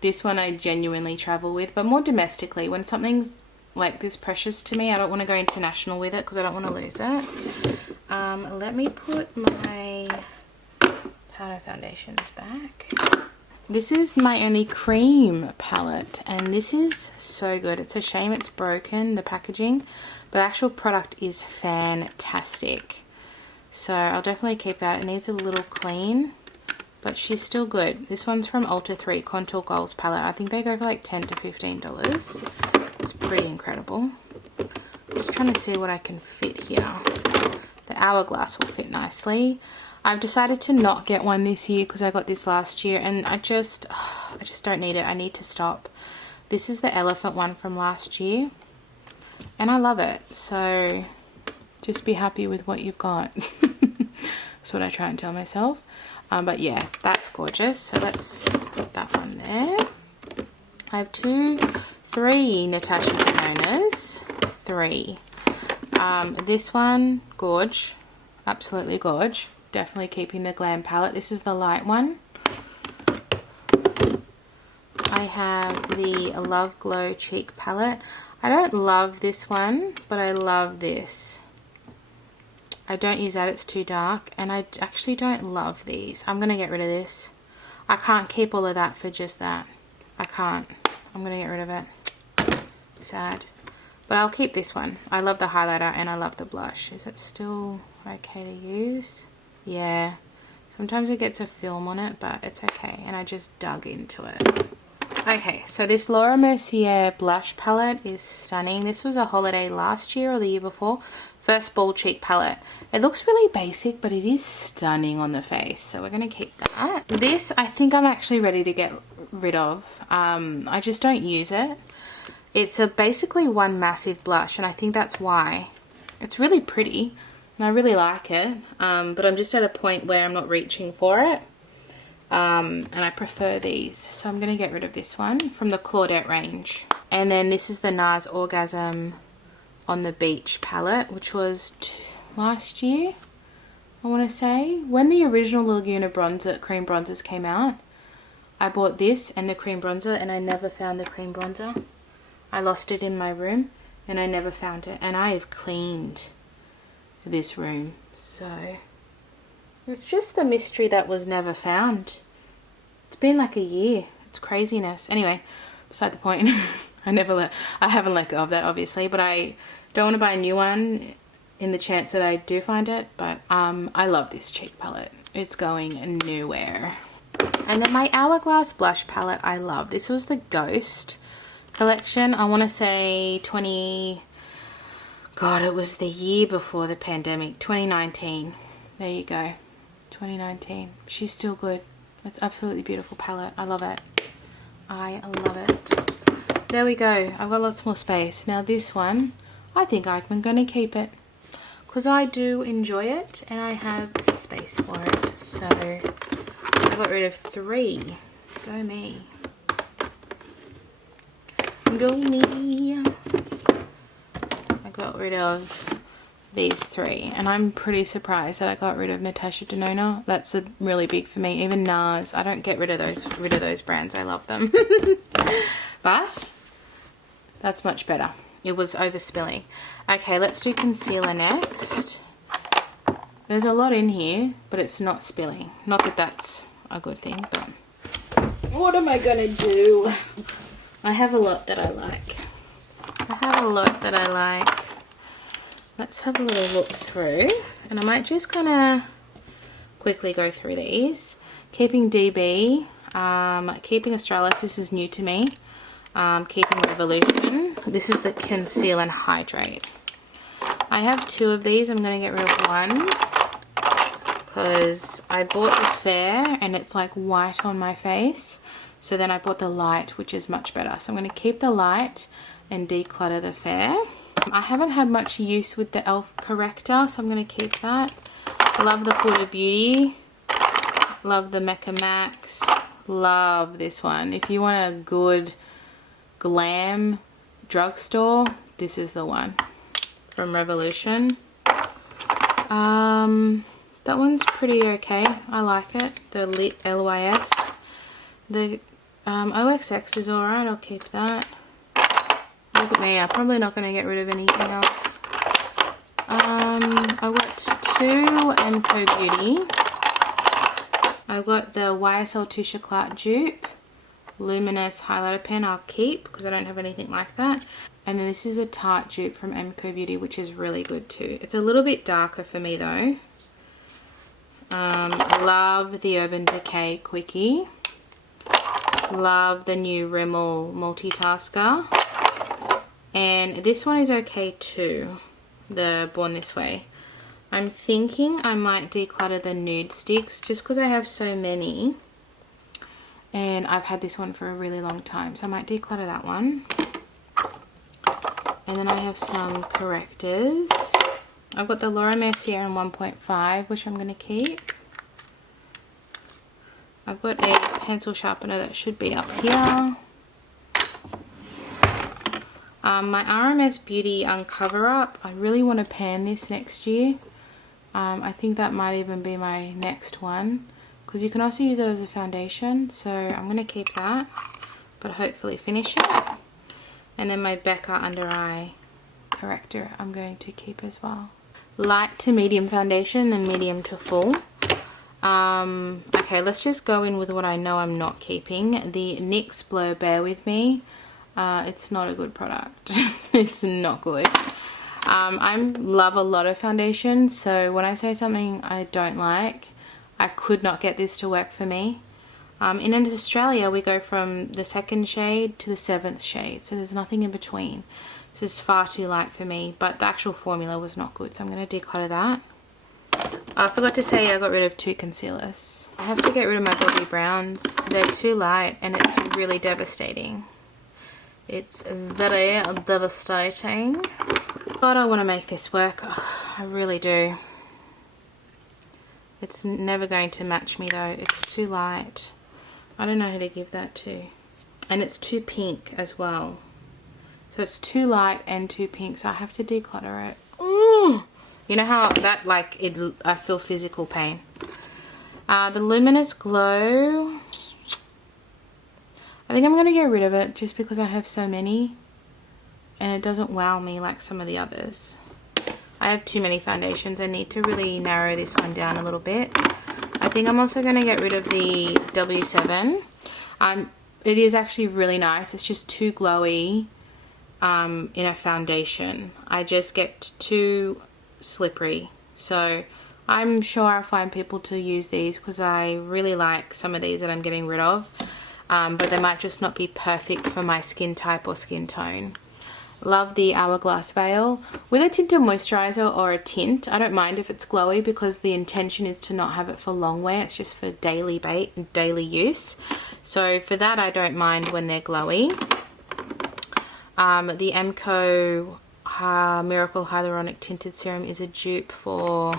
This one I genuinely travel with, but more domestically. When something's like this precious to me, I don't want to go international with it because I don't want to lose it. Let me put my powder foundations back. This is my only cream palette, and this is so good. It's a shame it's broken, the packaging, but the actual product is fantastic. So I'll definitely keep that. It needs a little clean, but she's still good. This one's from Ulta 3 Contour Goals palette. I think they go for like $10 to $15. It's pretty incredible. I'm just trying to see what I can fit here. The Hourglass will fit nicely. I've decided to not get one this year because I got this last year, and I just don't need it. I need to stop. This is the Elephant one from last year, and I love it. So just be happy with what you've got. That's what I try and tell myself. But yeah, that's gorgeous. So let's put that one there. I have three Natasha Denonas. 3. This one, gorge. Absolutely gorge. Definitely keeping the Glam palette. This is the light one. I have the Love Glow Cheek palette. I don't love this one, but I love this. I don't use that, it's too dark, and I actually don't love these. I'm going to get rid of this. I can't keep all of that for just that. I can't. I'm going to get rid of it. Sad. But I'll keep this one. I love the highlighter and I love the blush. Is it still okay to use? Yeah. Sometimes it gets a film on it, but it's okay. And I just dug into it. Okay, so this Laura Mercier blush palette is stunning. This was a holiday last year or the year before. First Ball Cheek palette. It looks really basic, but it is stunning on the face, so we're going to keep that. This, I think I'm actually ready to get rid of. I just don't use it. It's basically one massive blush, and I think that's why. It's really pretty, and I really like it, but I'm just at a point where I'm not reaching for it. And I prefer these, so I'm going to get rid of this one from the Claudette range. And then this is the NARS Orgasm on the Beach palette, which was last year, I want to say. When the original Laguna bronzer, cream bronzers came out, I bought this and the cream bronzer, and I never found the cream bronzer. I lost it in my room and I never found it, and I have cleaned this room, so it's just the mystery that was never found. It's been like a year. It's craziness. Anyway, beside the point. I haven't let go of that, obviously, but I don't want to buy a new one in the chance that I do find it. But I love this cheek palette. It's going nowhere. And then my Hourglass blush palette, I love. This was the Ghost collection. I want to say God, it was the year before the pandemic, 2019. There you go, 2019. She's still good. It's absolutely beautiful palette. I love it. I love it. There we go. I've got lots more space. Now this one, I think I'm going to keep it because I do enjoy it and I have space for it. So I got rid of 3. Go me. Go me. I got rid of these 3, and I'm pretty surprised that I got rid of Natasha Denona. That's really big for me. Even NARS, I don't get rid of those brands. I love them. But that's much better. It was overspilling. Okay, let's do concealer next. There's a lot in here, but it's not spilling. Not that that's a good thing, but what am I gonna do? I have a lot that I like. Let's have a little look through, and I might just kind of quickly go through these. Keeping DB, Keeping Australis, this is new to me. Keeping Revolution, this is the Conceal and Hydrate. I have 2 of these. I'm going to get rid of one because I bought the Fair and it's like white on my face. So then I bought the Light, which is much better. So I'm going to keep the Light and declutter the Fair. I haven't had much use with the e.l.f. corrector, so I'm going to keep that. Love the Huda Beauty. Love the Mecca Max. Love this one. If you want a good glam drugstore, this is the one from Revolution. That one's pretty okay. I like it. The Lit LYS. The OXX is alright. I'll keep that. Look at me. I'm probably not going to get rid of anything else. I've got 2 Emco Beauty. I've got the YSL Touche Eclat dupe. Luminous highlighter pen I'll keep because I don't have anything like that. And then this is a Tarte dupe from Emco Beauty, which is really good too. It's a little bit darker for me though. Love the Urban Decay Quickie. Love the new Rimmel Multitasker. And this one is okay too, the Born This Way. I'm thinking I might declutter the nude sticks just because I have so many. And I've had this one for a really long time, so I might declutter that one. And then I have some correctors. I've got the Laura Mercier in 1.5, which I'm going to keep. I've got a pencil sharpener that should be up here. My RMS Beauty Uncover Up. I really want to pan this next year. I think that might even be my next one, because you can also use it as a foundation, so I'm going to keep that, but hopefully finish it. And then my Becca Under Eye Corrector I'm going to keep as well. Light to medium foundation, then medium to full. Okay, let's just go in with what I know I'm not keeping. The NYX Blur Bear With Me. It's not a good product. It's not good. I love a lot of foundations, so when I say something I don't like, I could not get this to work for me. In Australia, we go from the 2nd shade to the 7th shade, so there's nothing in between. This is far too light for me, but the actual formula was not good, so I'm going to declutter that. I forgot to say I got rid of 2 concealers. I have to get rid of my Bobbi Browns. They're too light and it's really devastating. It's very devastating. God, I want to make this work. Oh, I really do. It's never going to match me though. It's too light. I don't know who to give that to. And it's too pink as well. So it's too light and too pink, so I have to declutter it. Ooh! You know how that, like, I feel physical pain. The Luminous Glow, I think I'm going to get rid of it just because I have so many and it doesn't wow me like some of the others. I have too many foundations. I need to really narrow this one down a little bit. I think I'm also going to get rid of the W7. It is actually really nice. It's just too glowy in a foundation. I just get too slippery. So I'm sure I'll find people to use these because I really like some of these that I'm getting rid of. But they might just not be perfect for my skin type or skin tone. Love the Hourglass Veil. With a tinted moisturizer or a tint, I don't mind if it's glowy because the intention is to not have it for long wear. It's just for daily use. So for that, I don't mind when they're glowy. The Emco Miracle Hyaluronic Tinted Serum is a dupe for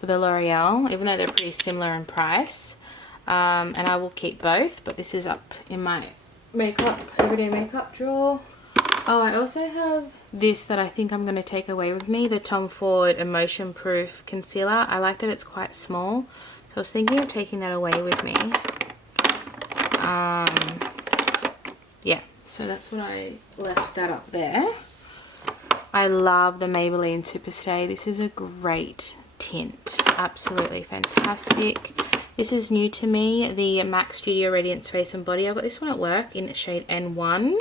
the L'Oreal, even though they're pretty similar in price. And I will keep both, but this is up in my everyday makeup drawer. Oh, I also have this that I think I'm going to take away with me, the Tom Ford Emotion Proof Concealer. I like that it's quite small, so I was thinking of taking that away with me. Yeah, so that's what I left that up there. I love the Maybelline Superstay. This is a great tint, absolutely fantastic. This is new to me, the MAC Studio Radiance Face and Body. I got this one at work in shade N1.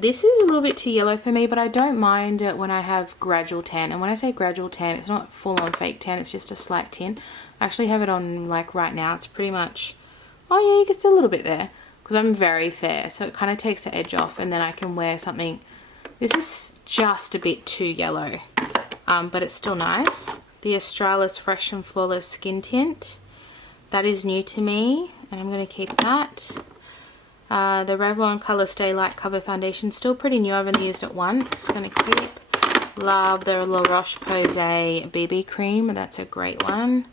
This is a little bit too yellow for me, but I don't mind it when I have gradual tan. And when I say gradual tan, it's not full on fake tan, it's just a slight tint. I actually have it on like right now. It's pretty much, oh yeah, you can see a little bit there because I'm very fair. So it kind of takes the edge off and then I can wear something. This is just a bit too yellow, but it's still nice. The Australis Fresh and Flawless Skin Tint. That is new to me and I'm going to keep that. The Revlon Color Stay Light Cover Foundation, still pretty new, I've only used it once. Gonna keep. Love the La Roche-Posay BB Cream, that's a great one.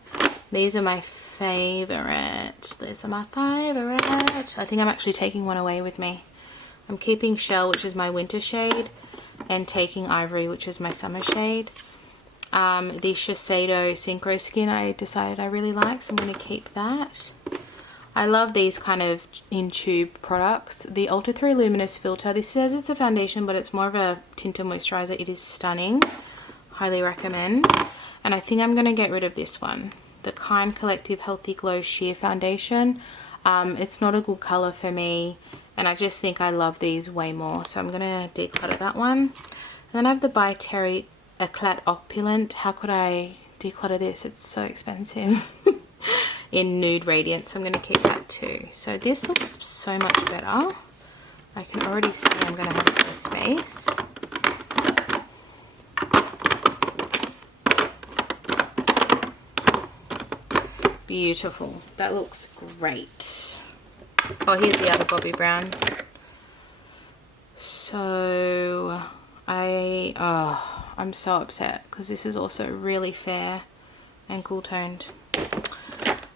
These are my favorite. These are my favorite. I think I'm actually taking one away with me. I'm keeping Shell, which is my winter shade, and taking Ivory, which is my summer shade. The Shiseido Synchro Skin I decided I really like, so I'm gonna keep that. I love these kind of in tube products. The Ultra 3 Luminous Filter. This says it's a foundation, but it's more of a tinted moisturizer. It is stunning. Highly recommend. And I think I'm going to get rid of this one. The Kind Collective Healthy Glow Sheer Foundation. It's not a good color for me. And I just think I love these way more. So I'm going to declutter that one. And then I have the By Terry Eclat Opulent. How could I declutter this? It's so expensive. In Nude Radiance, so I'm going to keep that too. So this looks so much better. I can already see I'm going to have better space. Beautiful. That looks great. Oh, here's the other Bobbi Brown. So I'm so upset because this is also really fair and cool toned.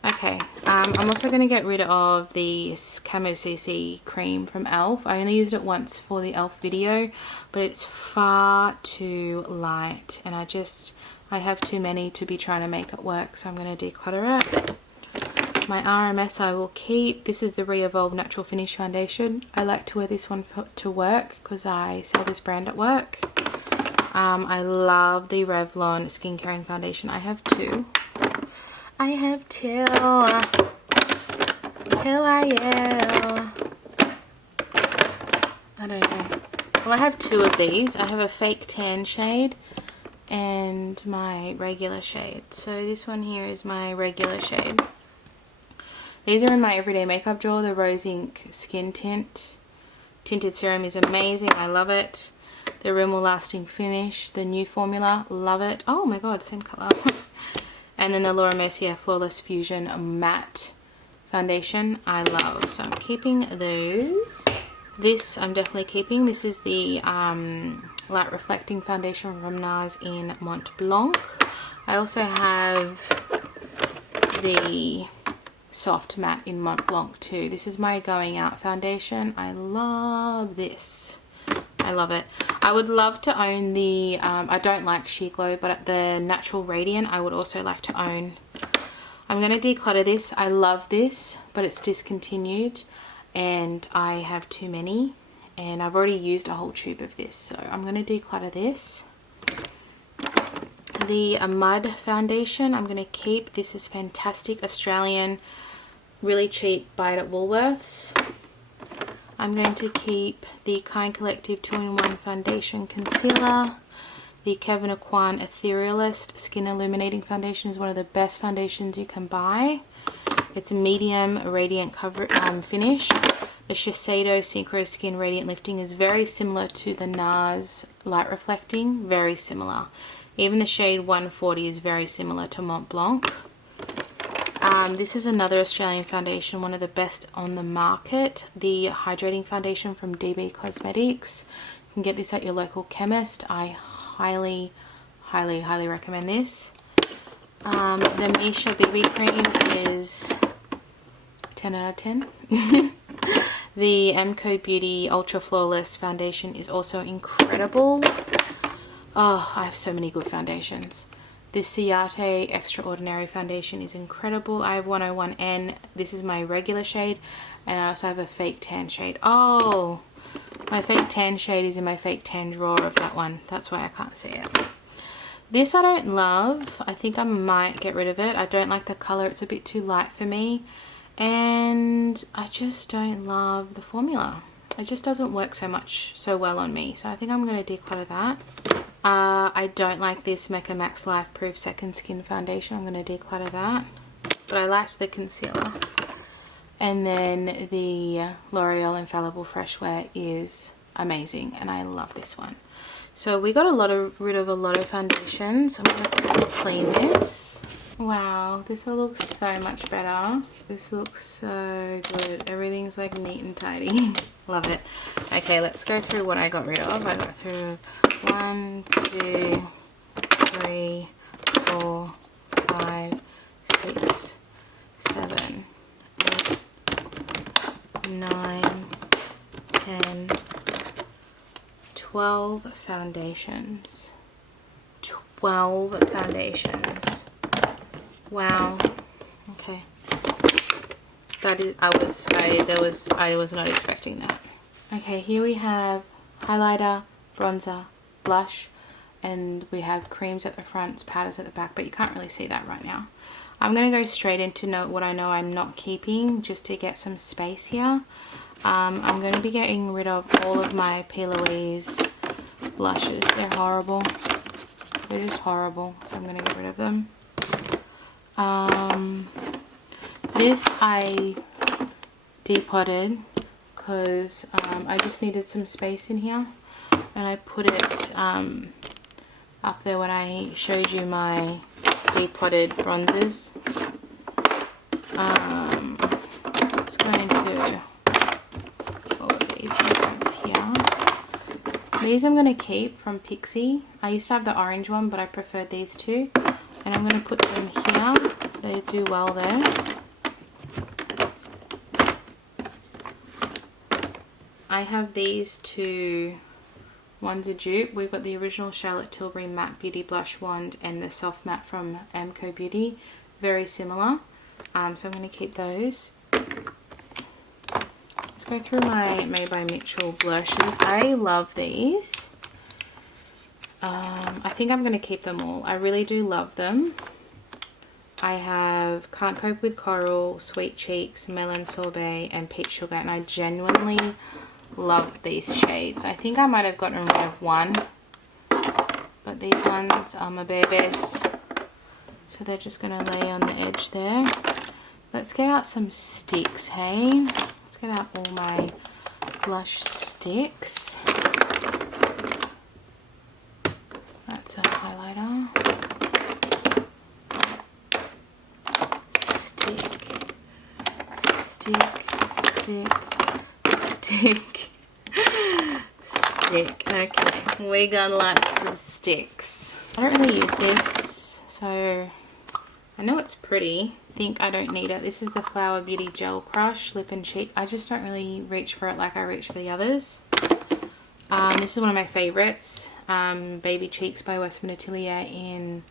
Okay, I'm also going to get rid of the Camo CC cream from e.l.f. I only used it once for the e.l.f. video, but it's far too light and I have too many to be trying to make it work, so I'm going to declutter it. My RMS I will keep. This is the Re-Evolve Natural Finish Foundation. I like to wear this one to work because I sell this brand at work. I love the Revlon Skin Caring Foundation. I have two. Who are you? I don't know. Well, I have two of these. I have a fake tan shade and my regular shade. So this one here is my regular shade. These are in my everyday makeup drawer. The Rose Ink Skin Tinted Serum is amazing. I love it. The Rimmel Lasting Finish, the new formula, love it. Oh my god, same color. And then the Laura Mercier Flawless Fusion Matte Foundation, I love. So I'm keeping those. This I'm definitely keeping. This is the Light Reflecting Foundation from NARS in Mont Blanc. I also have the Soft Matte in Mont Blanc too. This is my Going Out foundation. I love this. I love it. I would love to own the, I don't like Sheer Glow, but the Natural Radiant I would also like to own. I'm going to declutter this. I love this, but it's discontinued and I have too many and I've already used a whole tube of this. So I'm going to declutter this. The Mud Foundation I'm going to keep. This is fantastic. Australian, really cheap, buy it at Woolworths. I'm going to keep the Kind Collective 2-in-1 Foundation Concealer. The Kevyn Aucoin Etherealist Skin Illuminating Foundation is one of the best foundations you can buy. It's a medium radiant cover finish. The Shiseido Synchro Skin Radiant Lifting is very similar to the NARS Light Reflecting. Very similar. Even the shade 140 is very similar to Mont Blanc. This is another Australian foundation, one of the best on the market. The Hydrating Foundation from DB Cosmetics. You can get this at your local chemist. I highly, highly, highly recommend this. The Misha BB Cream is 10 out of 10. The MCO Beauty Ultra Flawless Foundation is also incredible. Oh, I have so many good foundations. This Ciate Extraordinary Foundation is incredible. I have 101N. This is my regular shade. And I also have a fake tan shade. Oh, my fake tan shade is in my fake tan drawer of that one. That's why I can't see it. This I don't love. I think I might get rid of it. I don't like the color. It's a bit too light for me. And I just don't love the formula. It just doesn't work so well on me. So I think I'm going to declutter that. I don't like this Mecca Max Life Proof Second Skin Foundation. I'm going to declutter that. But I liked the concealer. And then the L'Oreal Infallible Fresh Wear is amazing. And I love this one. So we got rid of a lot of foundations. I'm going to clean this. Wow, this all looks so much better. This looks so good. Everything's like neat and tidy. Love it. Okay, let's go through what I got rid of. I got through 1, 2, 3, 4, 5, 6, 7, 8, 9, 10, 12 foundations. 12 foundations. Wow. Okay. That is, I was not expecting that. Okay, here we have highlighter, bronzer, blush, and we have creams at the front, powders at the back, but you can't really see that right now. I'm going to go straight into what I know I'm not keeping, just to get some space here. I'm going to be getting rid of all of my P. Louise blushes. They're horrible. They're just horrible, so I'm going to get rid of them. This I depotted because I just needed some space in here, and I put it up there when I showed you my depotted bronzers. Let's go into all of these here. These I'm going to keep from Pixie. I used to have the orange one, but I preferred these two. And I'm going to put them here. They do well there. I have these two. One's a dupe. We've got the original Charlotte Tilbury Matte Beauty Blush Wand and the Soft Matte from MCO Beauty. Very similar. So I'm going to keep those. Let's go through my Made by Mitchell blushes. I love these. I think I'm going to keep them all. I really do love them. I have Can't Cope with Coral, Sweet Cheeks, Melon Sorbet, and Peach Sugar, and I genuinely love these shades. I think I might have gotten rid of one, but these ones are my babies. So they're just going to lay on the edge there. let's get out some sticks, hey? Let's get out all my blush sticks. That's a highlighter. Stick, stick, stick, stick. Okay, we got lots of sticks. I don't really use this, so I know it's pretty. I think I don't need it. This is the Flower Beauty Gel Crush Lip and Cheek. I just don't really reach for it like I reach for the others. This is one of my favorites. Baby Cheeks by Westman Atelier in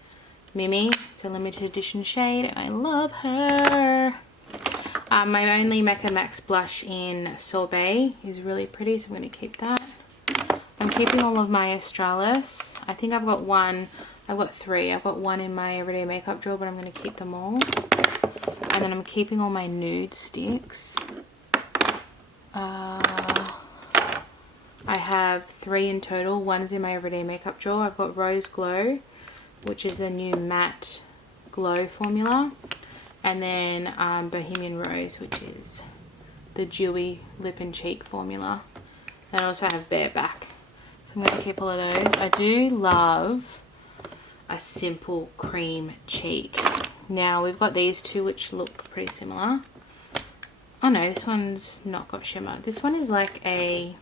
Mimi. It's a limited edition shade and I love her. My only Mecca Max blush in Sorbet is really pretty, so I'm going to keep that. I'm keeping all of my Australis. I think I've got one. I've got three. I've got one in my everyday makeup drawer, but I'm going to keep them all. And then I'm keeping all my nude sticks. I have 3 in total. One is in my everyday makeup drawer. I've got Rose Glow, which is the new matte glow formula. And then Bohemian Rose, which is the dewy lip and cheek formula. And I also have Bareback. So I'm going to keep all of those. I do love a simple cream cheek. Now we've got these two which look pretty similar. Oh no, this one's not got shimmer. This one is like a...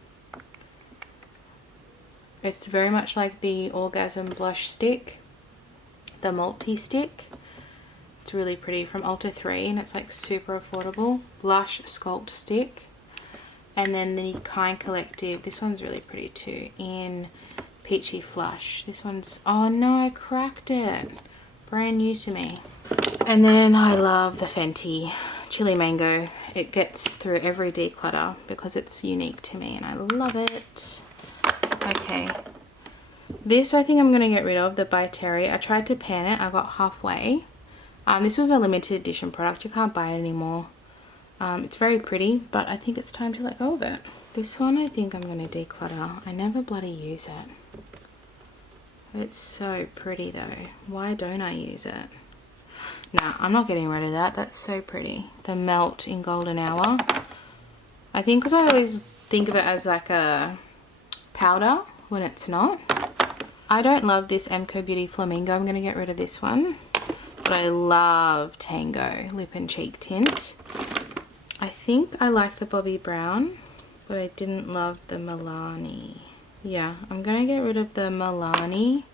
It's very much like the Orgasm blush stick, the multi-stick. It's really pretty, from Ulta 3, and it's like super affordable. Blush Sculpt Stick. And then the Kind Collective, this one's really pretty too, in Peachy Flush. This one's, oh no, I cracked it. Brand new to me. And then I love the Fenty Chili Mango. It gets through every declutter because it's unique to me and I love it. Okay, this I think I'm going to get rid of, the By Terry. I tried to pan it, I got halfway. This was a limited edition product, you can't buy it anymore. It's very pretty, but I think it's time to let go of it. This one I think I'm going to declutter. I never bloody use it. It's so pretty though. Why don't I use it? Nah, I'm not getting rid of that. That's so pretty. The Melt in Golden Hour. I think because I always think of it as like a powder when it's not. I don't love this MCO Beauty Flamingo. I'm going to get rid of this one. But I love Tango Lip and Cheek Tint. I think I like the Bobbi Brown, but I didn't love the Milani. Yeah, I'm going to get rid of the Milani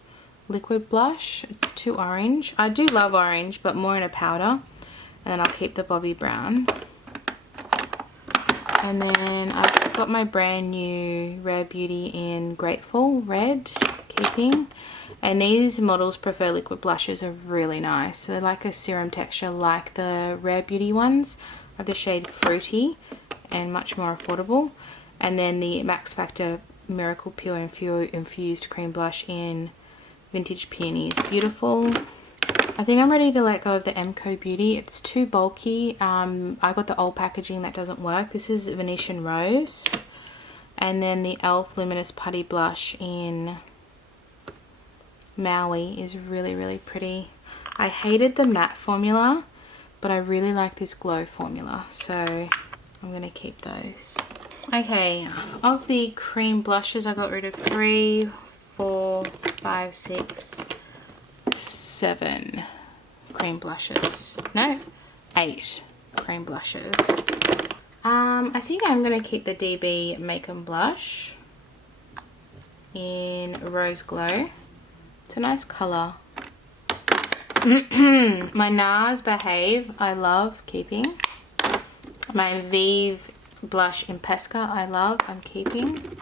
liquid blush. It's too orange. I do love orange, but more in a powder. And then I'll keep the Bobbi Brown. And then I've got my brand new Rare Beauty in Grateful Red, keeping. And these models prefer liquid blushes, are really nice. They're like a serum texture like the Rare Beauty ones, of the shade Fruity, and much more affordable. And then the Max Factor Miracle Pure Infused Cream Blush in Vintage Peonies, beautiful. I think I'm ready to let go of the MCO Beauty. It's too bulky. I got the old packaging that doesn't work. This is Venetian Rose. And then the e.l.f. Luminous Putty Blush in Maui is really, really pretty. I hated the matte formula, but I really like this glow formula. So I'm going to keep those. Okay, of the cream blushes, I got rid of 3, 4, 5, 6, 7 cream blushes. No, 8 cream blushes. I think I'm going to keep the DB Make 'em Blush in Rose Glow. It's a nice colour. My NARS Behave, I love keeping. My Vive blush in Pesca, I love, I'm keeping.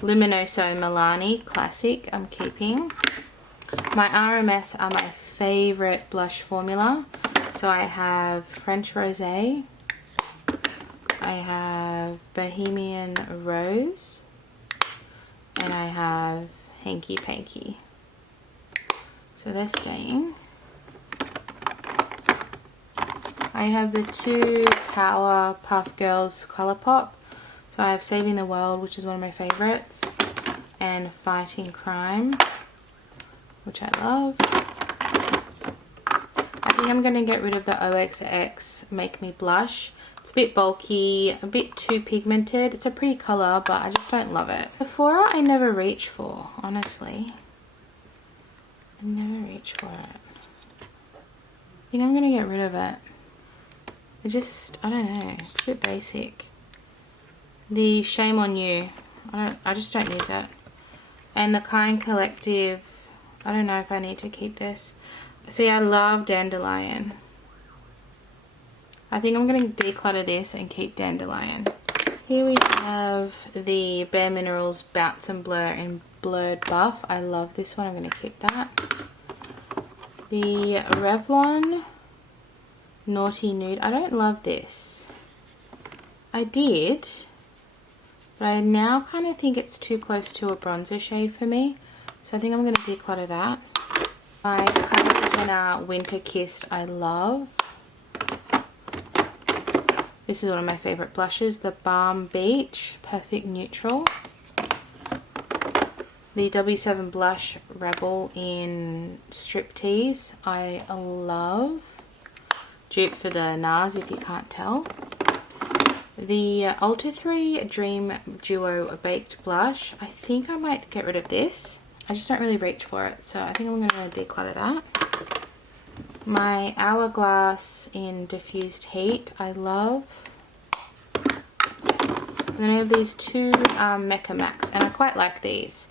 Luminoso Milani Classic, I'm keeping. My RMS are my favourite blush formula. So I have French Rosé, I have Bohemian Rose, and I have Hanky Panky. So they're staying. I have the 2 Power Puff Girls Colourpop. So I have Saving the World, which is one of my favourites, and Fighting Crime, which I love. I think I'm going to get rid of the OXX Make Me Blush. It's a bit bulky, a bit too pigmented. It's a pretty colour, but I just don't love it. Sephora I never reach for, honestly. I never reach for it. I think I'm going to get rid of it. It just, I don't know, it's a bit basic. The Shame on You, I just don't use it. And the Kind Collective, I don't know if I need to keep this. See, I love Dandelion. I think I'm going to declutter this and keep Dandelion. Here we have the Bare Minerals Bounce and Blur in Blurred Buff. I love this one. I'm going to keep that. The Revlon Naughty Nude. I don't love this. I did, but I now kind of think it's too close to a bronzer shade for me. So I think I'm going to declutter that. My Kylie Jenner Winter Kissed I love. This is one of my favourite blushes, the Balm Beach Perfect Neutral. The W7 Blush Rebel in Striptease, I love. Dupe for the NARS if you can't tell. The Ultra 3 Dream Duo Baked Blush, I think I might get rid of this. I just don't really reach for it, so I think I'm going to declutter that. My Hourglass in Diffused Heat, I love. Then I have these two Mecca Max, and I quite like these.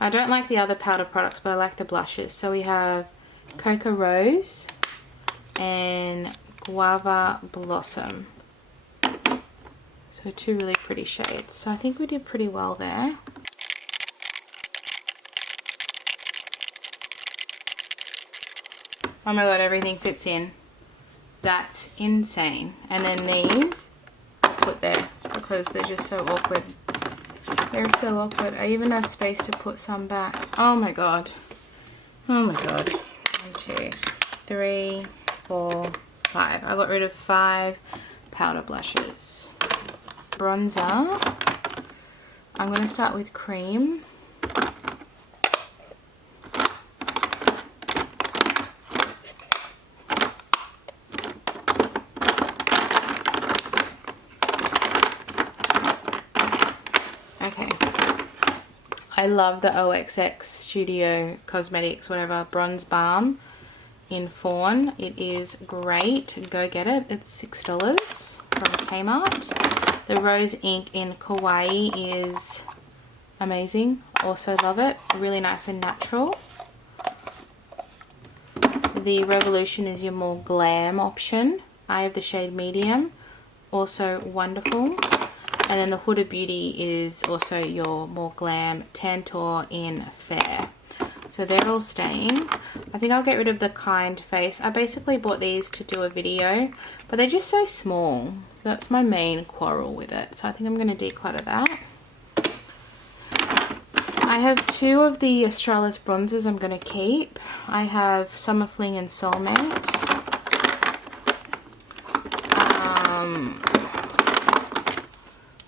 I don't like the other powder products, but I like the blushes. So we have Cocoa Rose and Guava Blossom. So two really pretty shades. So I think we did pretty well there. Oh my god, everything fits in. That's insane. And then these I'll put there because they're just so awkward. They're so awkward. I even have space to put some back. Oh my god. Oh my god. 1, 2, 3, 4, 5. I got rid of 5 powder blushes. Bronzer. I'm going to start with cream. Okay. I love the OXX Studio Cosmetics, whatever, Bronze Balm in Fawn. It is great. Go get it. It's $6 from Kmart. The Rose Ink in Kawaii is amazing. Also love it. Really nice and natural. The Revolution is your more glam option. I have the shade Medium. Also wonderful. And then the Huda Beauty is also your more glam Tantor in Fair. So they're all staying. I think I'll get rid of the Kind Face. I basically bought these to do a video, but they're just so small. That's my main quarrel with it. So I think I'm going to declutter that. I have 2 of the Australis bronzers I'm going to keep. I have Summer Fling and Soulmate.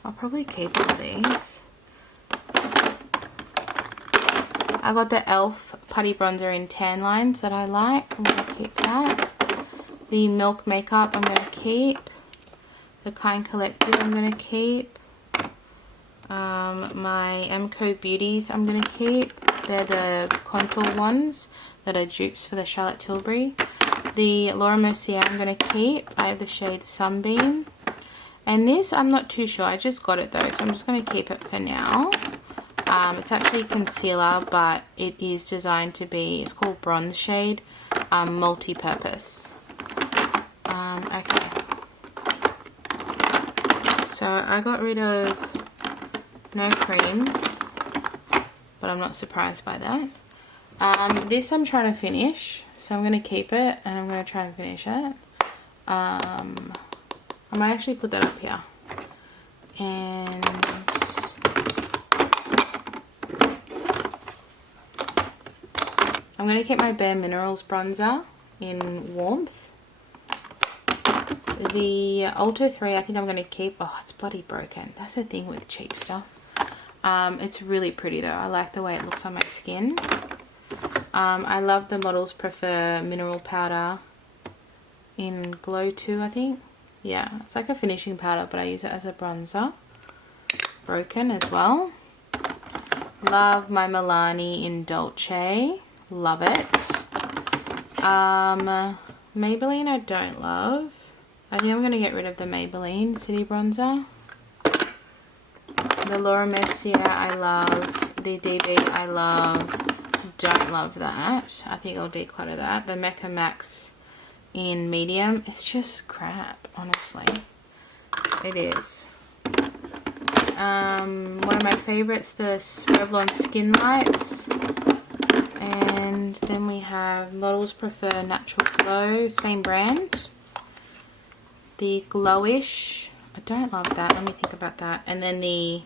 I'll probably keep all these. I got the e.l.f. Putty Bronzer in Tan Lines that I like. I'm going to keep that. The Milk Makeup I'm going to keep. The Kind Collective I'm going to keep. My Emco Beauties I'm going to keep. They're the contour ones that are dupes for the Charlotte Tilbury. The Laura Mercier I'm going to keep. I have the shade Sunbeam. And this, I'm not too sure. I just got it though, so I'm just going to keep it for now. It's actually concealer, but it is designed to be, it's called Bronze Shade, multi-purpose. Okay. So I got rid of no creams, but I'm not surprised by that. This I'm trying to finish, so I'm going to keep it and I'm going to try and finish it. I might actually put that up here. And I'm going to keep my Bare Minerals bronzer in Warmth. The Ultra 3 I think I'm going to keep. Oh, it's bloody broken. That's the thing with cheap stuff. It's really pretty though. I like the way it looks on my skin. I love the Models Prefer Mineral Powder in Glow 2, I think. Yeah, it's like a finishing powder, but I use it as a bronzer. Broken as well. Love my Milani in Dolce. Love it. Maybelline I don't love. I think I'm going to get rid of the Maybelline City Bronzer. The Laura Mercier I love. The DB I love. Don't love that. I think I'll declutter that. The Mecca Max in medium. It's just crap, honestly. It is. One of my favorites, the Revlon Skin Lights. And then we have Models Prefer Natural Glow, same brand. The Glowish, I don't love that, let me think about that. And then the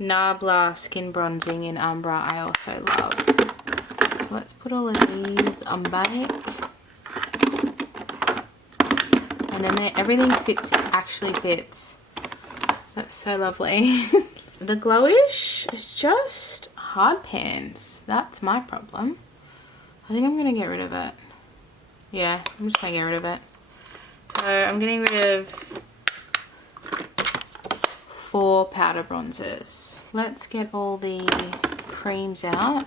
Nabla Skin Bronzing in Umbra I also love. So let's put all of these on back. And then everything fits, actually fits. That's so lovely. The Glowish is just hard pans. That's my problem. I think I'm going to get rid of it. Yeah, I'm just going to get rid of it. So I'm getting rid of 4 powder bronzers. Let's get all the creams out.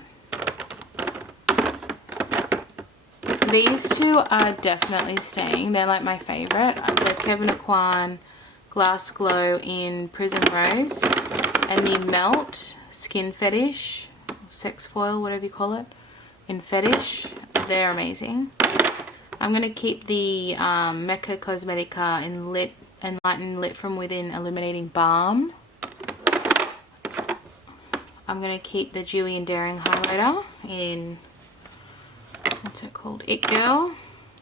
These two are definitely staying. They're like my favorite. The Kevin Aquan Glass Glow in Prism Rose and the Melt Skin Fetish, Sex Foil, whatever you call it, in Fetish. They're amazing. I'm going to keep the Mecca Cosmetica in Lit and Lighten Lit from Within Illuminating Balm. I'm going to keep the Dewy and Daring highlighter in, what's it called, It Girl.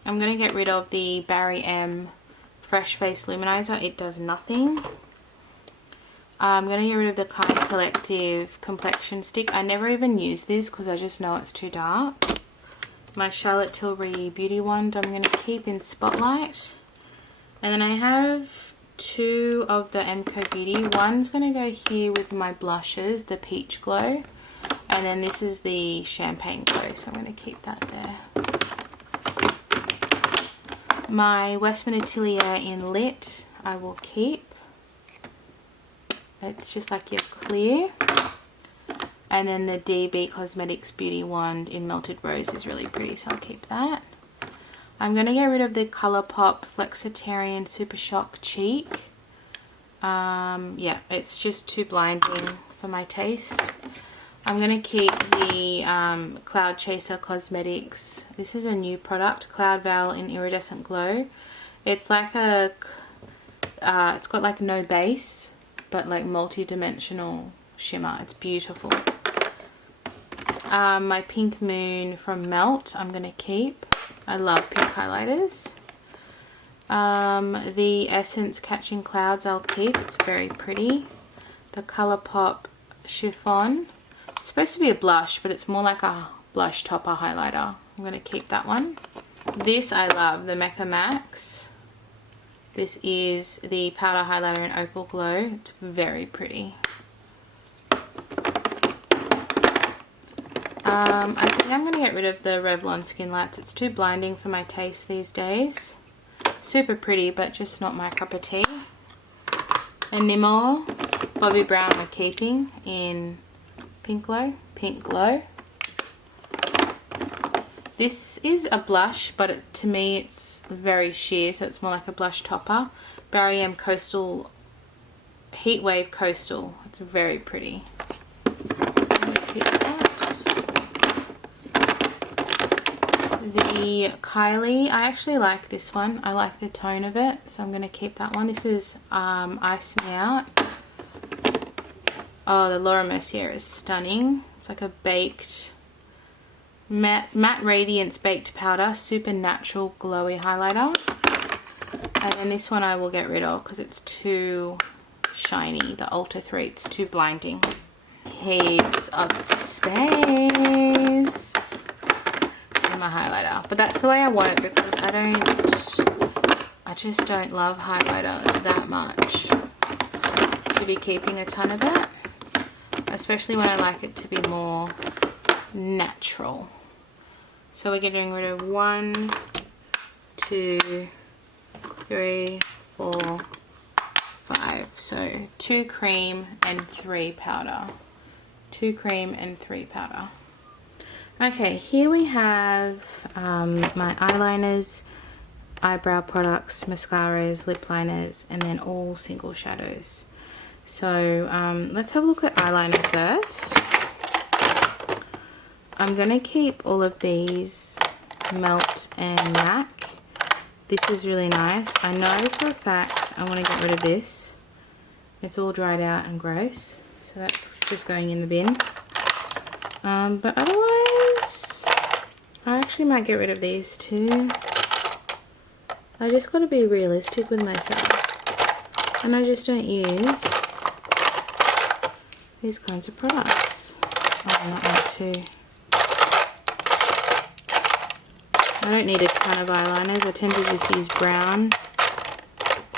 I'm going to get rid of the Barry M Fresh Face Luminizer. It does nothing. I'm going to get rid of the Kind Collective Complexion Stick. I never even use this because I just know it's too dark. My Charlotte Tilbury Beauty Wand I'm going to keep in Spotlight. And then I have 2 of the MCO Beauty. One's going to go here with my blushes, the Peach Glow. And then this is the Champagne Glow, so I'm going to keep that there. My Westman Atelier in Lit I will keep. It's just like your clear. And then the DB Cosmetics Beauty Wand in Melted Rose is really pretty, so I'll keep that. I'm going to get rid of the Colourpop Flexitarian Super Shock Cheek. Yeah, it's just too blinding for my taste. I'm going to keep the Cloud Chaser Cosmetics. This is a new product, Cloud Veil in Iridescent Glow. It's like a, it's got like no base, but like multi-dimensional shimmer. It's beautiful. My Pink Moon from Melt I'm going to keep. I love pink highlighters. The Essence Catching Clouds I'll keep. It's very pretty. The Colourpop Chiffon. It's supposed to be a blush, but it's more like a blush topper highlighter. I'm going to keep that one. This I love, the Mecca Max. This is the powder highlighter in Opal Glow. It's very pretty. I think I'm going to get rid of the Revlon Skin Lights. It's too blinding for my taste these days. Super pretty, but just not my cup of tea. And Nimor, Bobbi Brown we're keeping in Pink Glow. This is a blush, but to me it's very sheer, so it's more like a blush topper. Barry M Coastal Heatwave Coastal. It's very pretty. The Kylie, I actually like this one. I like the tone of it, so I'm going to keep that one. This is Ice Me Out. Oh, the Laura Mercier is stunning. It's like a baked, matte radiance baked powder, super natural glowy highlighter. And then this one I will get rid of because it's too shiny. The Ultra 3, it's too blinding. Heaps of space. My highlighter, but that's the way I want it because I just don't love highlighter that much to be keeping a ton of it, especially when I like it to be more natural. So we're getting rid of 1, 2, 3, 4, 5. So 2 cream and 3 powder. 2 cream and 3 powder. Okay, here we have my eyeliners, eyebrow products, mascaras, lip liners, and then all single shadows. So let's have a look at eyeliner first. I'm going to keep all of these Melt and MAC. This is really nice. I know for a fact I want to get rid of this. It's all dried out and gross, so that's just going in the bin. But otherwise, I actually might get rid of these too. I just got to be realistic with myself, and I just don't use these kinds of products. Oh, not that too. I don't need a ton of eyeliners. I tend to just use brown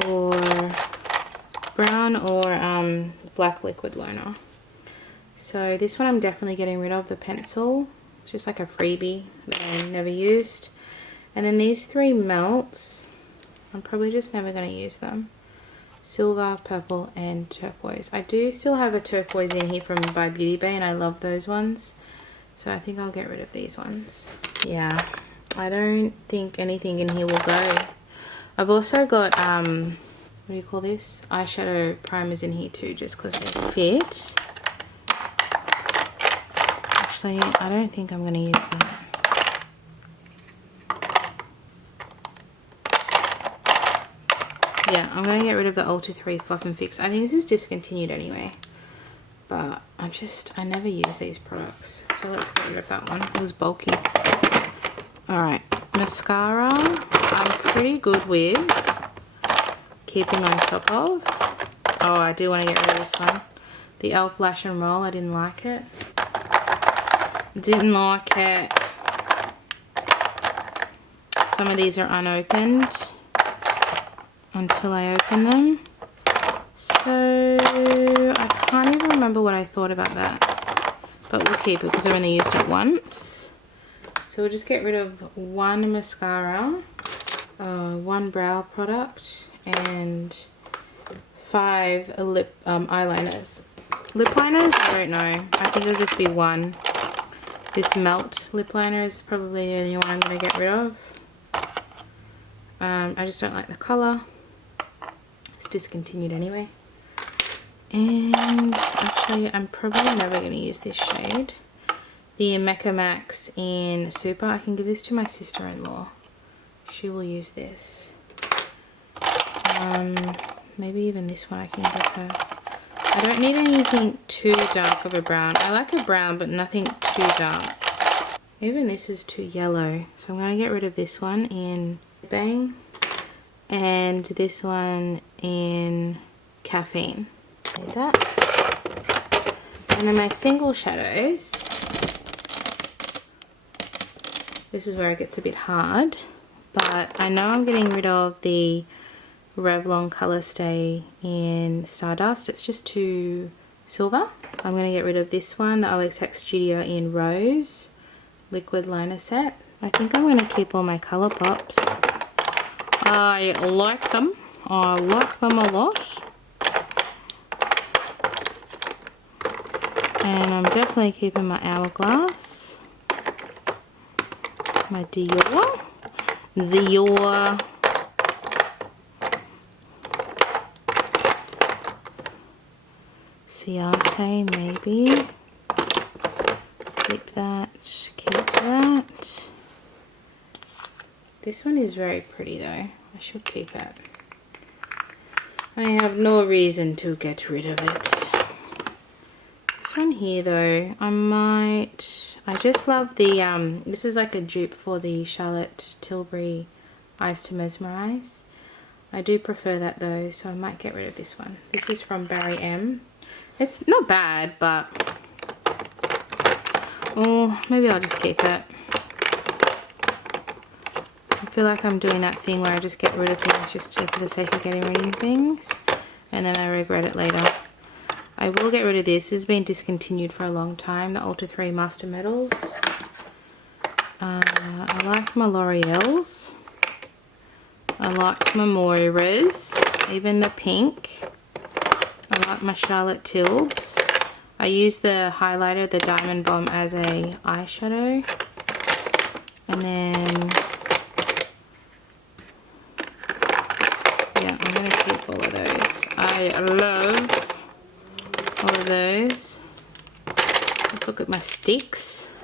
or black liquid liner. So this one I'm definitely getting rid of, the pencil. It's just like a freebie that I never used. And then these 3 melts, I'm probably just never going to use them. Silver, purple, and turquoise. I do still have a turquoise in here from by Beauty Bay, and I love those ones. So I think I'll get rid of these ones. Yeah, I don't think anything in here will go. I've also got, what do you call this? Eyeshadow primers in here too, just because they fit. Actually, I don't think I'm going to use that. Yeah, I'm going to get rid of the Ultra 3 Fluff and Fix. I think this is discontinued anyway. But I never use these products. So let's get rid of that one. It was bulky. Alright, mascara. I'm pretty good with keeping on top of. Oh, I do want to get rid of this one. The e.l.f. Lash and Roll. I didn't like it. Didn't like it. Some of these are unopened until I open them. So I can't even remember what I thought about that. But we'll keep it because I only used it once. So we'll just get rid of 1 mascara, 1 brow product, and 5 eyeliners. Lip liners, I don't know. I think it'll just be 1. This Melt lip liner is probably the only one I'm going to get rid of. I just don't like the colour. It's discontinued anyway. And actually, I'm probably never going to use this shade. The Mecca Max in Super. I can give this to my sister-in-law. She will use this. Maybe even this one I can give her. I don't need anything too dark of a brown. I like a brown, but nothing too dark. Even this is too yellow. So I'm going to get rid of this one in Bang. And this one in Caffeine. Like that. And then my single shadows. This is where it gets a bit hard. But I know I'm getting rid of the Revlon Color Stay in Stardust. It's just too silver. I'm going to get rid of this one, the OXX Studio in Rose liquid liner set. I think I'm going to keep all my Colour Pops. I like them. I like them a lot. And I'm definitely keeping my Hourglass. My Dior. Ciate, maybe. Keep that. Keep that. This one is very pretty though. I should keep it. I have no reason to get rid of it. This one here though, I just love the, this is like a dupe for the Charlotte Tilbury Eyes to Mesmerize. I do prefer that though, so I might get rid of this one. This is from Barry M. It's not bad, but, oh, maybe I'll just keep it. I feel like I'm doing that thing where I just get rid of things just for the sake of getting rid of things, and then I regret it later. I will get rid of this. This has been discontinued for a long time, the Ultra 3 Master Metals. I like my L'Oreal's. I like my Moiras, even the pink. I like my Charlotte Tilbs. I use the highlighter, the Diamond Bomb, as a eyeshadow. And then, yeah, I'm going to keep all of those. I love all of those. Let's look at my sticks.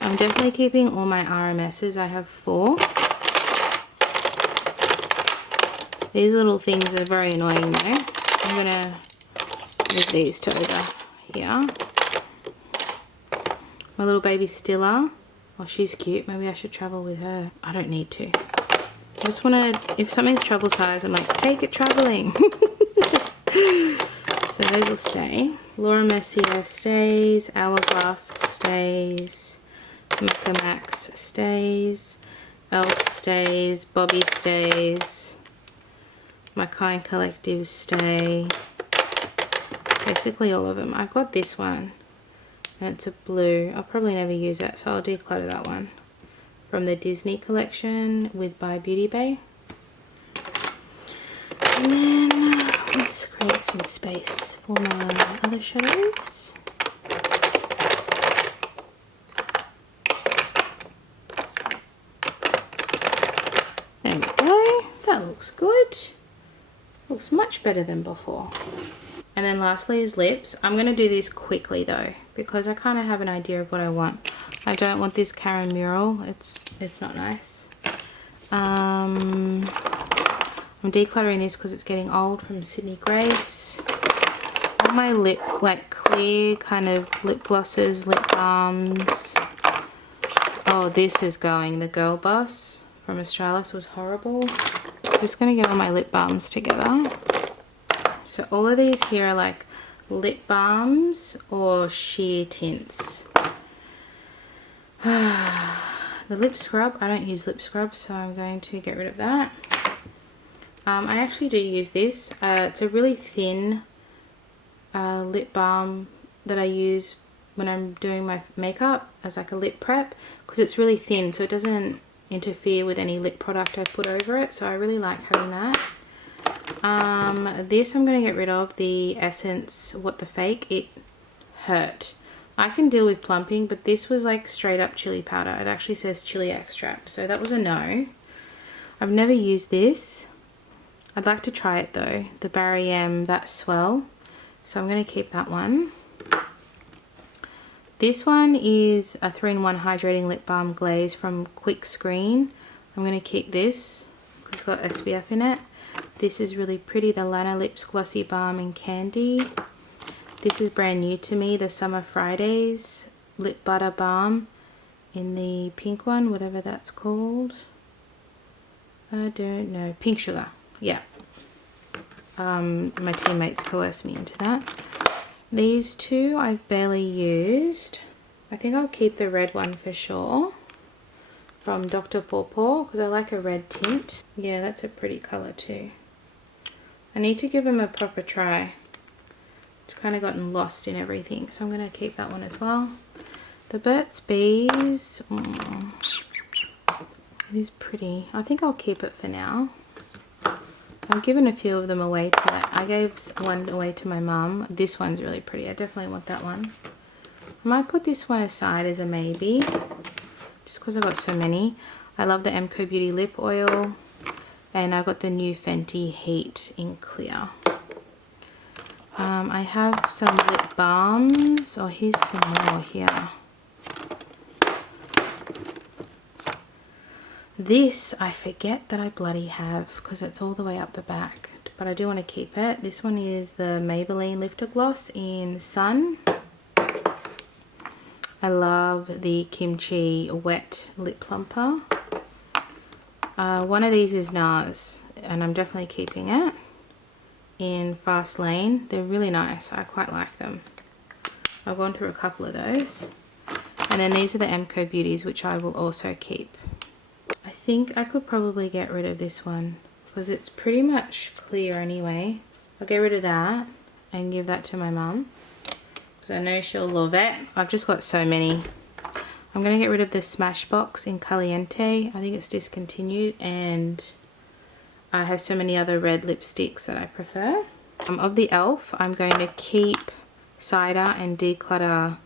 I'm definitely keeping all my RMSs. I have 4. These little things are very annoying though. I'm gonna move these to over here. My little baby Stilla. Oh, she's cute. Maybe I should travel with her. I don't need to. I just want to, if something's travel size, I'm like, take it traveling. So those will stay. Laura Mercier stays. Hourglass stays. Macca Max stays. Elf stays. Bobby stays. My Kind Collectives stay. Basically all of them. I've got this one. And it's a blue. I'll probably never use it, so I'll declutter that one. From the Disney collection by Beauty Bay. And then let's create some space for my other shadows. There we go. That looks good. Looks much better than before. And then lastly is lips. I'm going to do this quickly though, because I kind of have an idea of what I want. I don't want this Karen mural. It's not nice. I'm decluttering this because it's getting old, from Sydney Grace. All my lip, like clear kind of lip glosses, lip balms. Oh, this is going. The Girl Boss from Australis was horrible. I'm just going to get all my lip balms together. So all of these here are like lip balms or sheer tints. The lip scrub, I don't use lip scrub, so I'm going to get rid of that. I actually do use this. It's a really thin lip balm that I use when I'm doing my makeup as like a lip prep, because it's really thin, so it doesn't interfere with any lip product I put over it. So I really like having that. This I'm going to get rid of, the Essence What the Fake. It hurt. I can deal with plumping, but this was like straight up chili powder. It actually says chili extract, so that was a no. I've never used this. I'd like to try it though. The Barry M That Swell. So I'm going to keep that one. This one is a 3-in-1 hydrating lip balm glaze from Quick Screen. I'm going to keep this because it's got SPF in it. This is really pretty, the Lana Lips Glossy Balm in Candy. This is brand new to me, the Summer Fridays Lip Butter Balm in the pink one, whatever that's called. I don't know. Pink Sugar. Yeah. My teammates coerced me into that. These two I've barely used. I think I'll keep the red one for sure. From Dr. Pawpaw, because I like a red tint. Yeah, that's a pretty colour too. I need to give them a proper try. It's kind of gotten lost in everything, so I'm going to keep that one as well. The Burt's Bees. It is pretty. I think I'll keep it for now. I've given a few of them away to, I gave one away to my mum. This one's really pretty. I definitely want that one. I might put this one aside as a maybe, just because I've got so many. I love the Emco Beauty Lip Oil, and I got the new Fenty Heat in clear. I have some lip balms. Oh, here's some more here. This I forget that I bloody have because it's all the way up the back, but I do want to keep it. This one is the Maybelline Lifter Gloss in Sun. I love the Kimchi Wet Lip Plumper. One of these is NARS, and I'm definitely keeping it, in Fast Lane. They're really nice. I quite like them. I've gone through a couple of those. And then these are the Emco Beauties, which I will also keep. I think I could probably get rid of this one because it's pretty much clear anyway. I'll get rid of that and give that to my mum because I know she'll love it. I've just got so many. I'm going to get rid of the Smashbox in Caliente. I think it's discontinued, and I have so many other red lipsticks that I prefer. Of the e.l.f., I'm going to keep Cider and Declutter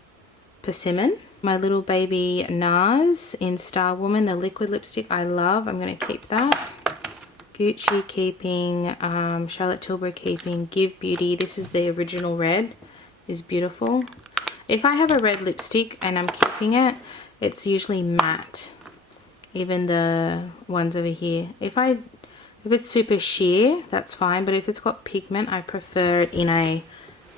Persimmon. My little baby NARS in Star Woman, the liquid lipstick I love. I'm going to keep that. Gucci keeping, Charlotte Tilbury keeping, Give Beauty. This is the original red. Is beautiful. If I have a red lipstick and I'm keeping it, it's usually matte. Even the ones over here. If it's super sheer, that's fine. But if it's got pigment, I prefer it in a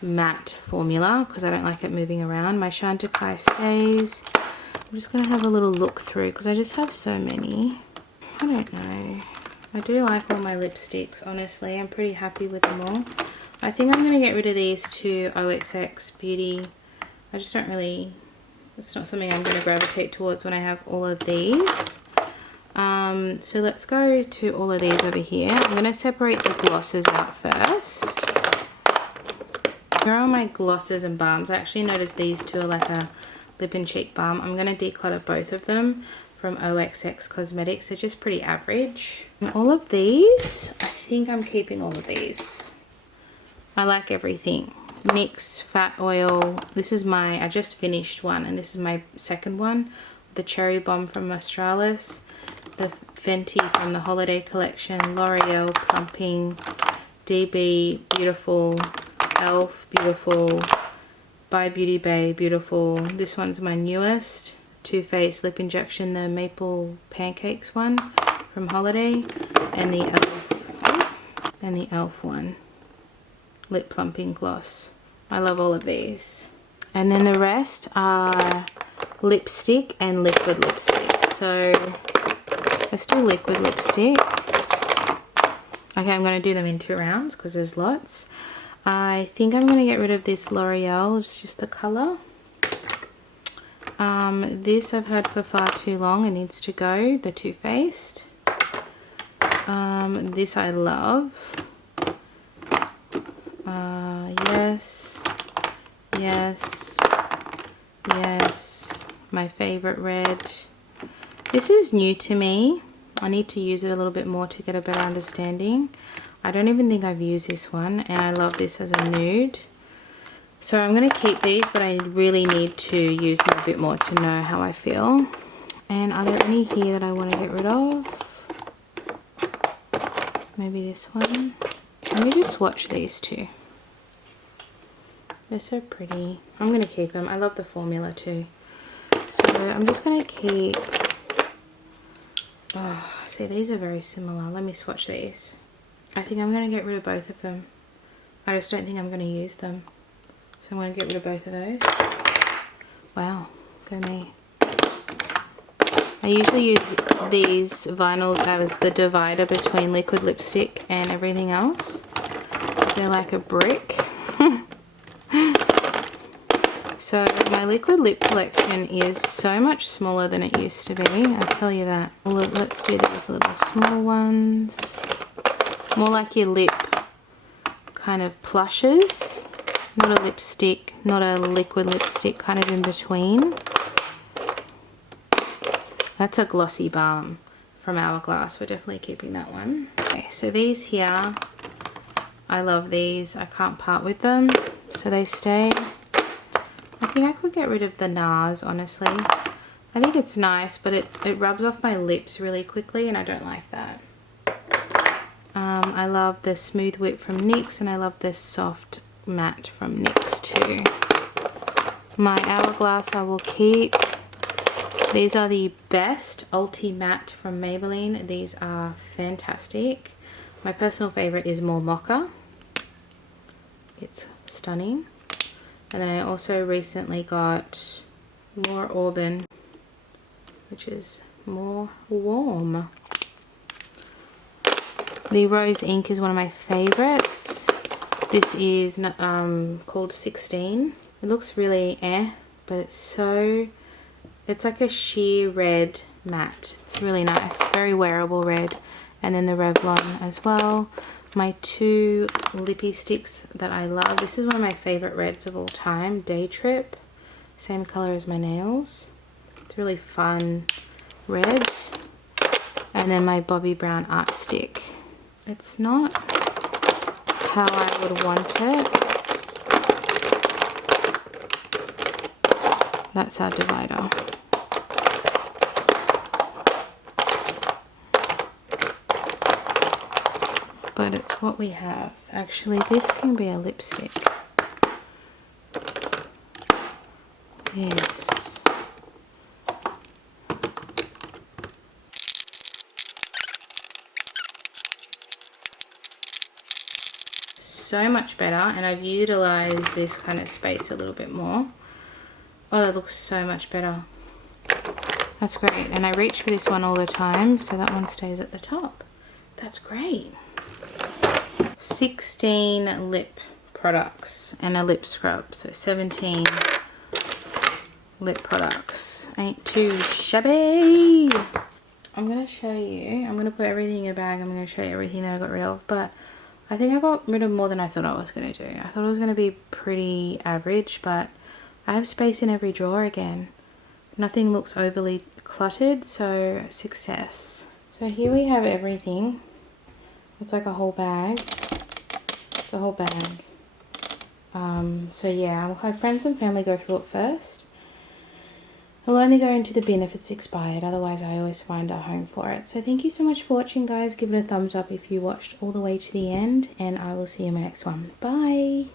matte formula because I don't like it moving around. My Chantecaille stays. I'm just going to have a little look through because I just have so many. I don't know. I do like all my lipsticks, honestly. I'm pretty happy with them all. I think I'm going to get rid of these two OXX Beauty. I just don't really, it's not something I'm going to gravitate towards when I have all of these. So let's go to all of these over here. I'm going to separate the glosses out first. Here are my glosses and balms. I actually noticed these two are like a lip and cheek balm. I'm going to declutter both of them from OXX Cosmetics. They're just pretty average. And all of these, I think I'm keeping all of these. I like everything. NYX Fat Oil. This is my, I just finished one, and this is my second one. The Cherry Bomb from Australis. The Fenty from the Holiday Collection. L'Oreal Plumping. DB Beautiful. e.l.f. Beautiful. By Beauty Bay Beautiful. This one's my newest. Too Faced Lip Injection, the Maple Pancakes one from Holiday, and the e.l.f. one, Lip Plumping Gloss. I love all of these. And then the rest are lipstick and liquid lipstick. So let's do liquid lipstick. Okay, I'm going to do them in 2 rounds because there's lots. I think I'm going to get rid of this L'Oreal. It's just the colour. This I've had for far too long. It needs to go. The Too Faced. This I love. Yes. Yes. Yes. My favourite red. This is new to me. I need to use it a little bit more to get a better understanding. I don't even think I've used this one, and I love this as a nude. So I'm going to keep these, but I really need to use them a bit more to know how I feel. And are there any here that I want to get rid of? Maybe this one. Let me just swatch these two. They're so pretty. I'm going to keep them. I love the formula too. So I'm just going to keep... Oh, see, these are very similar. Let me swatch these. I think I'm going to get rid of both of them. I just don't think I'm going to use them. So I'm going to get rid of both of those. Wow, go me. I usually use these vinyls as the divider between liquid lipstick and everything else. They're like a brick. So my liquid lip collection is so much smaller than it used to be, I'll tell you that. Let's do these little small ones. More like your lip kind of plushes. Not a lipstick, not a liquid lipstick, kind of in between. That's a glossy balm from Hourglass. We're definitely keeping that one. Okay, so these here, I love these. I can't part with them, so they stay. I think I could get rid of the NARS, honestly. I think it's nice, but it rubs off my lips really quickly, and I don't like that. I love the Smooth Whip from NYX, and I love this Soft Matte from NYX too. My Hourglass I will keep. These are the best Ulti Matte from Maybelline. These are fantastic. My personal favorite is More Mocha. It's stunning. And then I also recently got More Auburn, which is more warm. The Rose Ink is one of my favorites. This is called 16. It looks really but it's like a sheer red matte. It's really nice, very wearable red. And then the Revlon as well. My 2 lippy sticks that I love. This is one of my favorite reds of all time, Day Trip. Same color as my nails. It's really fun red. And then my Bobbi Brown art stick. It's not how I would want it. That's our divider. But it's what we have. Actually, this can be a lipstick. Yes. So much better, and I've utilized this kind of space a little bit more. Oh, that looks so much better. That's great. And I reach for this one all the time, so that one stays at the top. That's great. 16 lip products and a lip scrub, so 17 lip products. Ain't too shabby. I'm gonna show you, I'm gonna put everything in a bag. I'm gonna show you everything that I got rid of, but I think I got rid of more than I thought I was gonna do. I thought it was gonna be pretty average, but I have space in every drawer again. Nothing looks overly cluttered, so success. So here we have everything. It's like a whole bag. It's a whole bag. So yeah, I'll have friends and family go through it first. I'll only go into the bin if it's expired, otherwise I always find a home for it. So thank you so much for watching, guys. Give it a thumbs up if you watched all the way to the end, and I will see you in my next one. Bye!